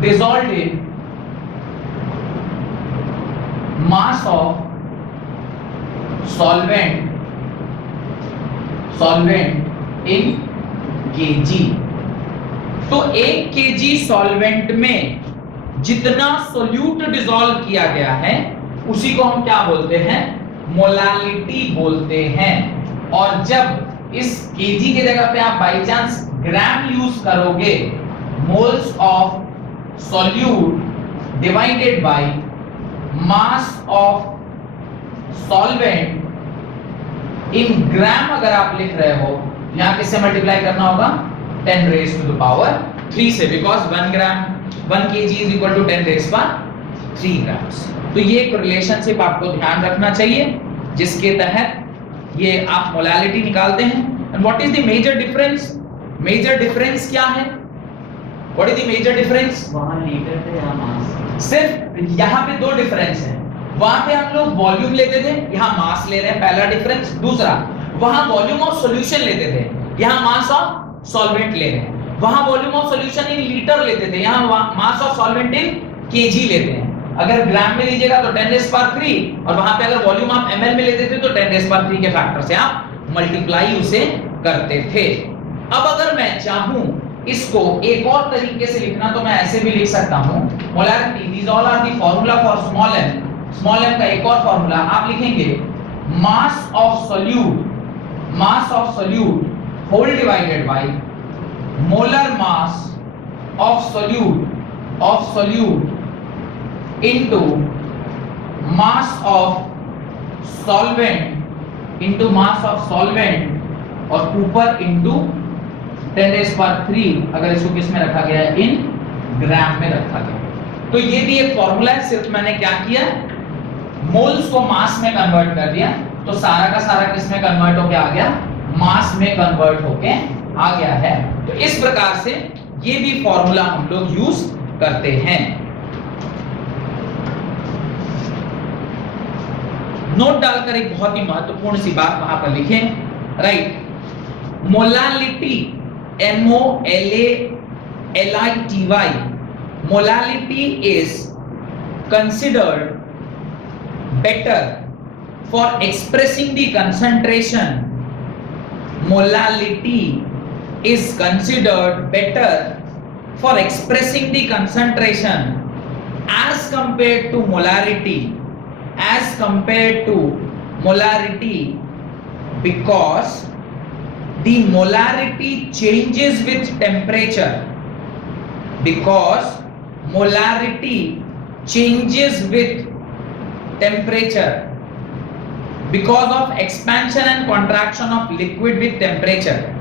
dissolved in mass of solvent in kg। तो 1 kg सॉल्वेंट में जितना solute dissolve किया गया है उसी को हम क्या बोलते हैं, मोलालिटी बोलते हैं। और जब इस केजी की जगह पे आप बाय चांस ग्राम यूज करोगे, moles of solute divided by mass of solvent in gram, अगर आप लिख रहे हो यहां किससे मल्टीप्लाई करना होगा, 10 raised to the power 3 से, because 1 gram 1 kg is equal to 10 raised by 3 grams। तो ये एक रिलेशनशिप आपको ध्यान रखना चाहिए जिसके तहत ये आप मोलालिटी निकालते हैं। And what is the major difference, major difference क्या है, what is the major difference, वहां लीटर थे यहाँ मास। सिर्फ यहाँ पे 2 डिफरेंस है। वहां पे हम लोग वॉल्यूम लेते थे, यहाँ मास ले रहे हैं, पहला डिफरेंस। दूसरा, वहां वॉल्यूम ऑफ सॉल्यूशन लेते थे, यहाँ मास ऑफ सॉल्वेंट ले रहे हैं। वहां volume of solution in litre लेते थे, यहाँ मास ऑफ सॉल्वेंट इन केजी लेते हैं। अगर ग्राम में लीजिएगा तो 10 raised by 3, और वहां पे अगर वॉल्यूम आप ml में लेते थे तो 10 raised by 3 के फैक्टर से आप मल्टीप्लाई उसे करते थे। अब अगर मैं चाहूं इसको एक और तरीके से लिखना तो मैं ऐसे भी लिख सकता हूं, molarity, these all are the formula for small m। Small m का एक और फार्मूला आप लिखेंगे, mass of solute whole divided by molar mass of solute into mass of solvent और ऊपर into 10 raised by 3, अगर इसको किस में रखा गया है, इन ग्राम में रखा गया। तो ये भी एक फॉर्मूला है, सिर्फ मैंने क्या किया, मोल्स को मास में कन्वर्ट कर दिया, तो सारा का सारा किस में कन्वर्ट होके आ गया, मास में कन्वर्ट होके आ गया है। तो इस प्रकार से ये भी फॉर्मूला हम लोग यूज करते हैं। नोट डालकर एक बहुत ही महत्वपूर्ण सी बात वहां पर लिखें, right. Molality, MOLALITY, molality is considered better for expressing the concentration. Molality is considered better for expressing the concentration as compared to molarity, because the molarity changes with temperature, because of expansion and contraction of liquid with temperature.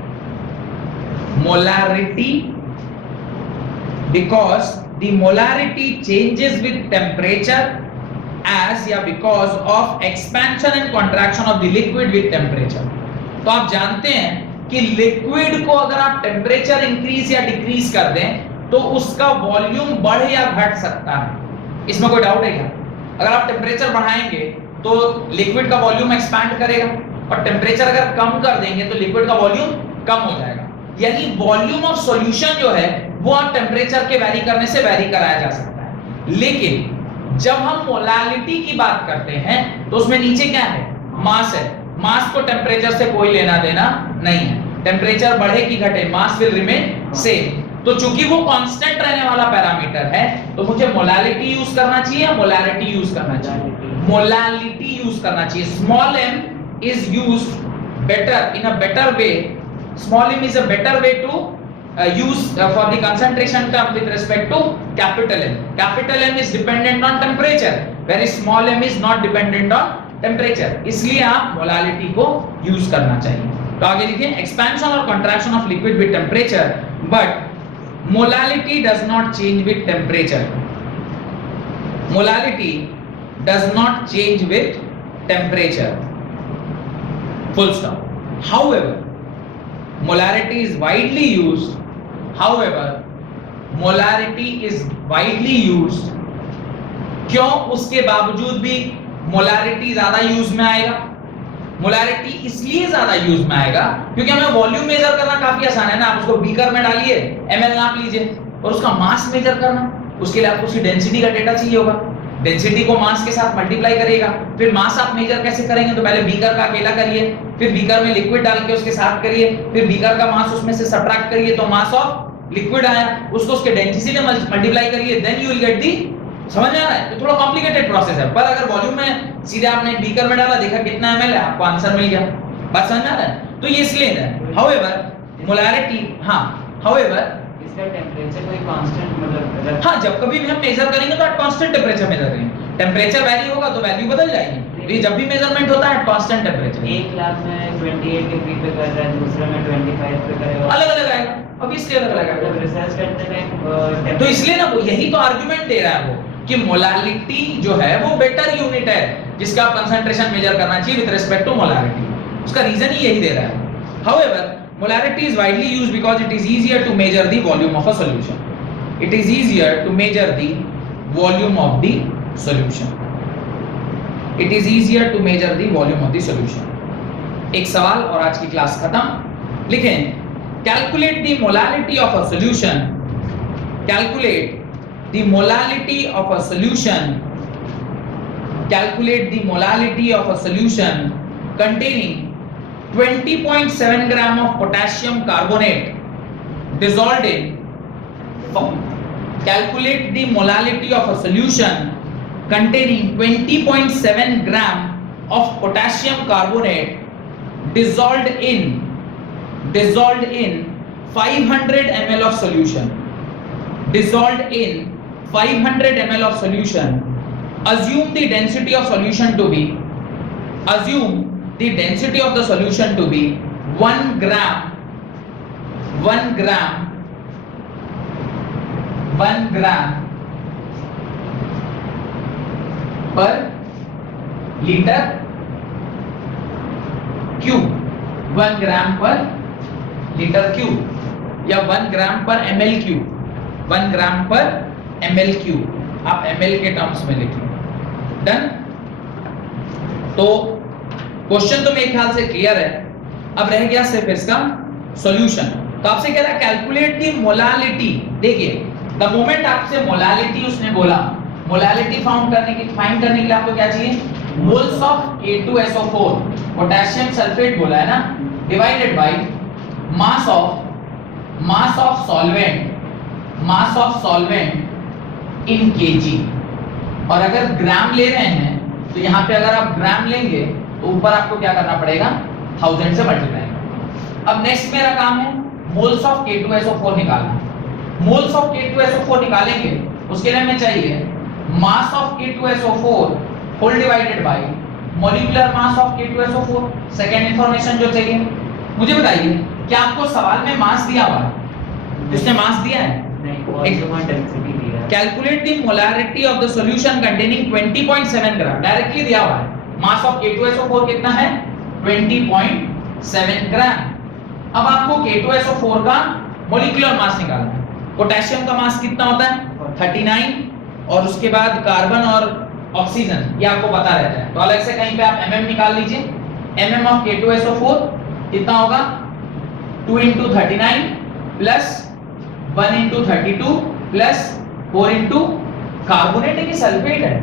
Molarity, because the molarity changes with temperature as या because of expansion and contraction of the liquid with temperature. तो आप जानते हैं कि liquid को अगर आप temperature increase या डिक्रीज कर दें तो उसका वॉल्यूम बढ़ या घट सकता है। इसमें कोई डाउट है क्या? अगर आप टेम्परेचर बढ़ाएंगे तो लिक्विड का वॉल्यूम एक्सपैंड करेगा और टेम्परेचर अगर कम कर देंगे तो लिक्विड का वॉल्यूम कम हो जाएगा। यानी वॉल्यूम ऑफ सॉल्यूशन जो है वो आप टेम्परेचर के वैरी करने से वैरी कराया जा सकता है। लेकिन जब हम मोलालिटी की बात करते हैं तो उसमें नीचे क्या है? मास है। मास को टेम्परेचर से कोई लेना देना नहीं है। टेम्परेचर बढ़े कि घटे, मास विल रिमेन सेम। तो चूंकि वो कांस्टेंट रहने वाला पैरामीटर है तो मुझे मोलालिटी यूज करना चाहिए या मोलारिटी यूज करना चाहिए? मोलालिटी यूज करना चाहिए। Small m is used better in a better way. Small m is a better way to use for the concentration term with respect to capital M. Capital M is dependent on temperature, whereas small m is not dependent on temperature. इसलिए आप molality को use करना चाहिए। तो आगे लिखिए, expansion or contraction of liquid with temperature, but molality does not change with temperature. Molality does not change with temperature. Full stop. However, molarity is widely used. However, molarity is widely used. क्यों उसके बावजूद भी molarity ज्यादा use में आएगा? Molarity इसलिए ज्यादा use में आएगा क्योंकि हमें वॉल्यूम मेजर करना काफी आसान है ना। आप उसको बीकर में डालिए, ml नाप लीजिए, और उसका मास मेजर करना, उसके लिए आपको उसकी डेंसिटी का डेटा चाहिए होगा। डेंसिटी को मास के साथ मल्टीप्लाई करिएगा, फिर मास आप मेजर कैसे करेंगे? तो पहले बीकर का अकेला करिए, फिर बीकर में लिक्विड डाल के उसके साथ करिए, फिर बीकर का मास उसमें से सब्ट्रैक्ट करिए तो मास ऑफ लिक्विड आया, उसको उसके डेंसिटी से मल्टीप्लाई करिए, then you will get the. समझ में आ रहा है? तो थोड़ा कॉम्प्लिकेटेड प्रोसेस है, पर अगर वॉल्यूम में सीधे आपने बीकर में डाला, देखा कितना ml है, आपको आंसर मिल गया। बात समझ में आ रहा है? तो ये इसलिए है। हाउएवर मोलारिटी, हां हाउएवर इसका टेम्परेचर कोई कांस्टेंट मतलब हाँ, जब कभी भी हम मेजर करेंगे तो कांस्टेंट टेम्परेचर मेजर करेंगे। टेम्परेचर वैरी होगा तो वैल्यू बदल जाएगी। ये जब भी मेजरमेंट होता है कांस्टेंट टेम्परेचर। एक क्लास में 28 डिग्री पे कर रहा है, दूसरे में 25 पे करेगा, अलग-अलग आएगा। ऑब्वियसली अलग-अलग आएगा। जब रिसर्च करते हैं तो इसलिए ना वो यही तो आर्गुमेंट दे रहा है वो कि मोलालिटी जो है वो बेटर यूनिट है जिसका आप कंसंट्रेशन मेजर करना चाहिए विद रिस्पेक्ट टू मोलारिटी। उसका रीजन ही यही दे रहा है। However molarity is widely used because it is easier to measure the volume of a solution. It is easier to measure the volume of the solution. It is easier to measure the volume of the solution. एक सवाल और आज की class खत्म। लिखें, calculate the molality of a solution. Calculate the molality of a solution. Calculate the molality of a solution containing 20.7 gram of potassium carbonate dissolved in. Calculate the molality of a solution containing 20.7 gram of potassium carbonate dissolved in 500 ml of solution. Dissolved in 500 ml of solution. Assume the density of solution to be. Assume the density of the solution to be 1 gram per liter cube, 1 gram per liter cube या 1 gram per ml cube, 1 gram per ml cube, आप ml के terms में लिखिए। Done. तो question तो मेरे ख्याल से क्लियर है। अब रह गया सिर्फ इसका सॉल्यूशन। तो आपसे कह रहा है कैलकुलेट दी मोलालिटी। देखिए, द मोमेंट आपसे मोलालिटी उसने बोला, मोलालिटी फाइंड करने के लिए आपको क्या चाहिए? Moles of K2SO4 potassium sulphate बोला है ना, divided by mass of solvent in KG. और अगर ग्राम ले रहे हैं तो यहाँ पे अगर आप ग्राम लेंगे तो ऊपर आपको क्या करना पड़ेगा? 1000 से मल्टीप्लाई। अब नेक्स्ट मेरा काम है मोल्स ऑफ K2SO4 निकालना। मोल्स ऑफ K2SO4 निकालेंगे, उसके लिए हमें चाहिए mass of K2SO4 whole divided by molecular mass of K2SO4। Second information जो चाहिए, मुझे बताइए क्या आपको सवाल में मास दिया हुआ है? जिसने मास दिया है नहीं, वॉल्यूम और डेंसिटी दिया है। Calculate the molarity of the solution containing 20.7 gram, directly दिया हुआ है। मास ऑफ K2SO4 कितना है? 20.7 ग्राम। अब आपको K2SO4 का मॉलिक्यूलर मास निकालना है। पोटेशियम का मास कितना होता है? 39, और उसके बाद कार्बन और ऑक्सीजन, ये आपको पता रहता है, तो अलग से कहीं पे आप mm निकाल लीजिए। mm ऑफ K2SO4 कितना होगा? 2 into 39 plus 1 into 32 plus 4 into carbonate है कि सल्फेट है?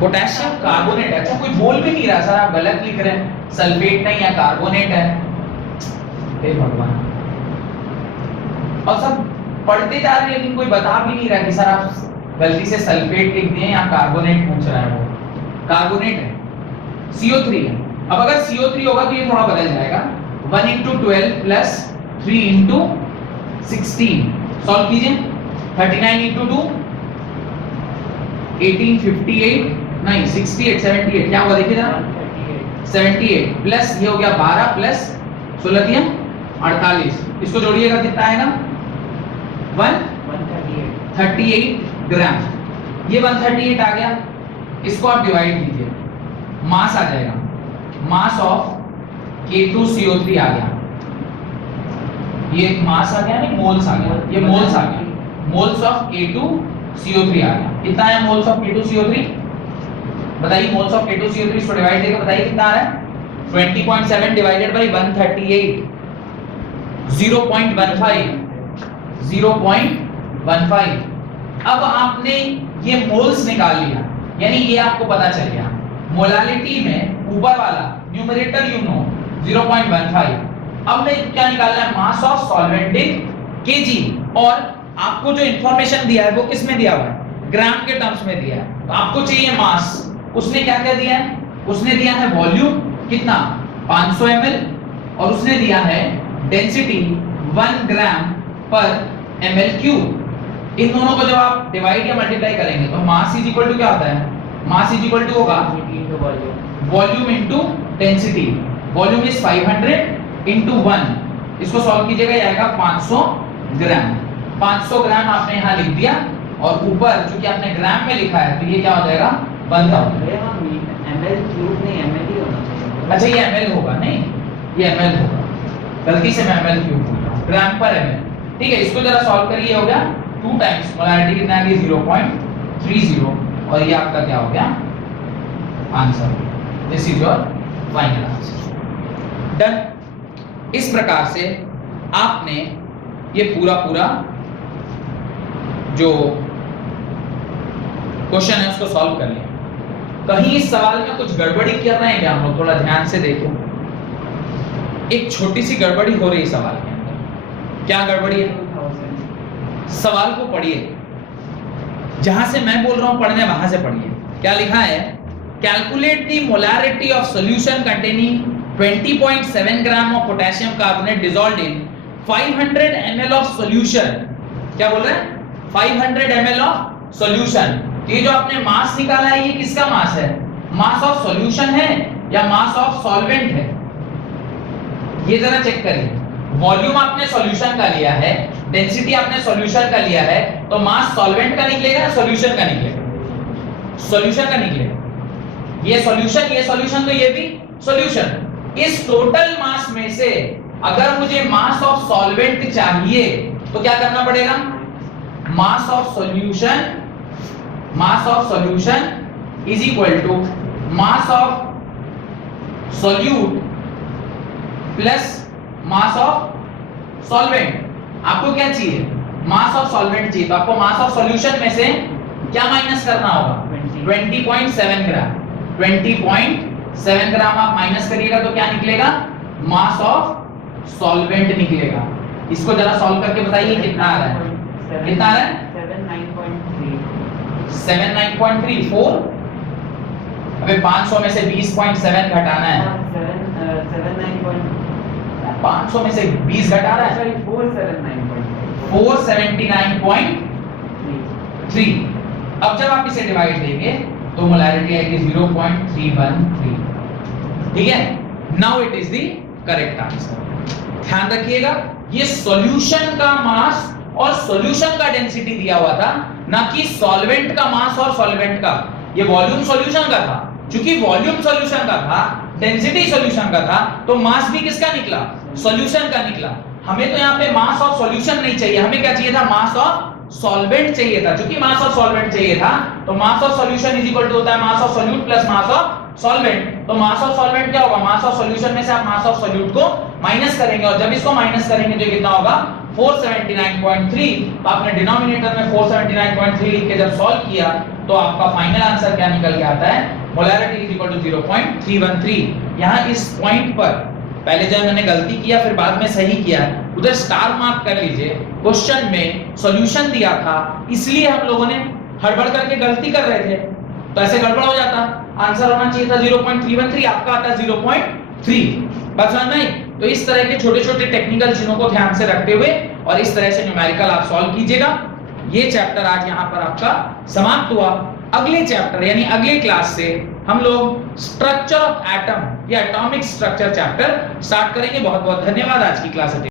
Potassium carbonate. अच्छा, कोई बोल भी नहीं रहा सर, आप गलत लिख रहे हैं, सल्फेट नहीं है, कार्बोनेट है। हे भगवान, और सब पढ़ते जा रहे हैं लेकिन कोई बता भी नहीं रहा कि सर आप गलती से सल्फेट लिख दिए या कार्बोनेट पूछ रहा है। वो कार्बोनेट है, CO3 है। अब अगर CO3 होगा तो ये थोड़ा बदल जाएगा, 1 into 12 प्लस 3 into 16, सॉल्व कीजिए। 39 into 2 1858, नहीं 68, 78, क्या हुआ देखिए जरा, 78 प्लस ये हो गया 12 प्लस 16 दिया 48, इसको जोड़िएगा कितना आएगा? 138 ग्राम। ये 138 आ गया, इसको आप डिवाइड कीजिए, मास आ जाएगा, मास ऑफ K2CO3 आ गया, ये मास आ गया नहीं, मोल्स आ गया, ये मोल्स आ गया, मोल्स ऑफ K2CO3 आ गया। कितना है मोल्स ऑफ K2CO3? बताइए, मोल्स ऑफ K2CO3 इसको डिवाइड करके बताइए कितना आ रहा है? 20.7 डिवाइडेड बाय 138, 0.15। अब आपने ये मोल्स निकाल लिया, यानी ये आपको पता चल गया मोलालिटी में ऊपर वाला न्यूमरेटर यू नो 0.15। अब मैं क्या निकालना है? Mass of solvent in KG, और आपको जो इंफॉर्मेशन दिया है वो किस में दिया हुआ है? ग्राम के टर्म्स में दिया है। तो आपको चाहिए मास, उसने क्या क्या दिया है? उसने दिया है वॉल्यूम कितना? 500 ml, और उसने दिया है डेंसिटी 1 ग्राम पर ml3। इन दोनों को जब आप डिवाइड या मल्टीप्लाई करेंगे तो मास इज इक्वल टू क्या होता है? मास इज इक्वल टू होगा volume into density. Volume is 500 into 1, इसको सॉल्व कीजिएगा, ये आएगा 500 ग्राम। 500 ग्राम आपने यहाँ लिख दिया, और ऊपर चूंकि आपने ग्राम में लिखा है तो ये क्या हो जाएगा? 1000। ml³ नहीं ml ही होना चाहिए। अच्छा, ये ml होगा, नहीं ये ml होगा, गलती से मैं ml³ बोल रहा हूँ, ग्राम पर ml। ठीक है, इसको जरा सॉल्व करिए, हो गया 2 टाइम्स मोलैरिटी कितना है? 0.30, और ये आपका क्या हो गया? Answer. This is your final answer. Done. इस प्रकार से आपने ये पूरा जो क्वेश्चन है उसको सॉल्व कर लिया। कहीं इस सवाल में कुछ गड़बड़ी कर रहे हैं क्या हम लोग? थोड़ा ध्यान से देखो, एक छोटी सी गड़बड़ी हो रही है सवाल के अंदर। क्या गड़बड़ी है? सवाल को पढ़िए, जहां से मैं बोल रहा हूं पढ़ने वहां से पढ़िए। क्या लिखा है? Calculate the molarity of solution containing 20.7 gram of potassium carbonate dissolved in 500 ml of solution. क्या बोल रहे हैं? 500 ml ऑफ सॉल्यूशन। ये जो आपने मास निकाला है, ये किसका मास है? मास ऑफ सॉल्यूशन है या मास ऑफ सॉल्वेंट है? ये जरा चेक करिए। वॉल्यूम आपने सॉल्यूशन का लिया है, डेंसिटी आपने सॉल्यूशन का लिया है, तो मास सॉल्वेंट का निकलेगा या सॉल्यूशन का निकलेगा? सॉल्यूशन का निकलेगा। ये सॉल्यूशन, ये सॉल्यूशन, तो ये भी सॉल्यूशन। इस टोटल मास में से अगर मुझे मास ऑफ सॉल्वेंट चाहिए तो क्या करना पड़ेगा? Mass of solution is equal to mass of solute plus mass of solvent. आपको क्या चाहिए? मास ऑफ सॉल्वेंट चाहिए, तो आपको मास ऑफ सॉल्यूशन में से क्या माइनस करना होगा? 20.7 ग्राम। 20.7 ग्राम आप माइनस करिएगा तो क्या निकलेगा? मास ऑफ सॉल्वेंट निकलेगा। इसको जरा सॉल्व करके बताइए कितना आ रहा है? कितना आ रहा है? 79.3। 4। अबे 500 में से 20.7 घटाना है। 500 में से 20 घटा रहा है, 479.3। अब जब आप इसे डिवाइड देंगे तो मोलैरिटी आएगी 0.313। ठीक है, now it is the correct answer. ध्यान रखिएगा, ये सॉल्यूशन का मास और सॉल्यूशन का डेंसिटी दिया हुआ था, ना कि सॉल्वेंट का मास और सॉल्वेंट का। ये वॉल्यूम सॉल्यूशन का था, क्योंकि वॉल्यूम सॉल्यूशन का था, डेंसिटी सॉल्यूशन का था, तो मास भी किसका निकला? सॉल्यूशन का निकला। हमें तो यहाँ पे मास ऑफ सॉल्यूशन नहीं चाहिए, हमें क्या चाहिए था? मास ऑफ सॉल्वेंट चाहिए था। क्योंकि मास ऑफ सॉल्वेंट चाहिए था, तो mass of solution is equal to होता है mass of solute plus mass of solvent. तो मास ऑफ सॉल्वेंट क्या होगा? मास ऑफ सॉल्यूशन में से आप मास ऑफ सॉल्यूट को माइनस करेंगे, और जब इसको माइनस करेंगे तो कितना होगा? 479.3। तो आपने डिनोमिनेटर में 479.3 लिख के जब सॉल्व किया तो आपका फाइनल आंसर क्या निकल के आता है? Molarity is equal to 0.313। यहां इस पॉइंट पर पहले जब मैंने गलती किया फिर बाद में सही किया, उधर स्टार मार्क कर लीजिए। क्वेश्चन में सॉल्यूशन दिया था, इसलिए हम लोगों ने हड़बड़ करके गलती कर रहे थे, तो ऐसे गड़बड़ हो जाता। आंसर होना चाहिए था 0.313, आपका आता है 0.3। बात समझ में आई? तो इस तरह के छोटे-छोटे टेक्निकल चीजों को ध्यान से रखते हुए और इस तरह से न्यूमेरिकल आप सॉल्व कीजिएगा। ये चैप्टर आज यहाँ पर आपका समाप्त हुआ। अगले चैप्टर यानी अगले क्लास से हम लोग स्ट्रक्चर ऑफ एटम या एटॉमिक स्ट्रक्चर चैप्टर स्टार्ट करेंगे। बहुत बहुत धन्यवाद आज की क्लास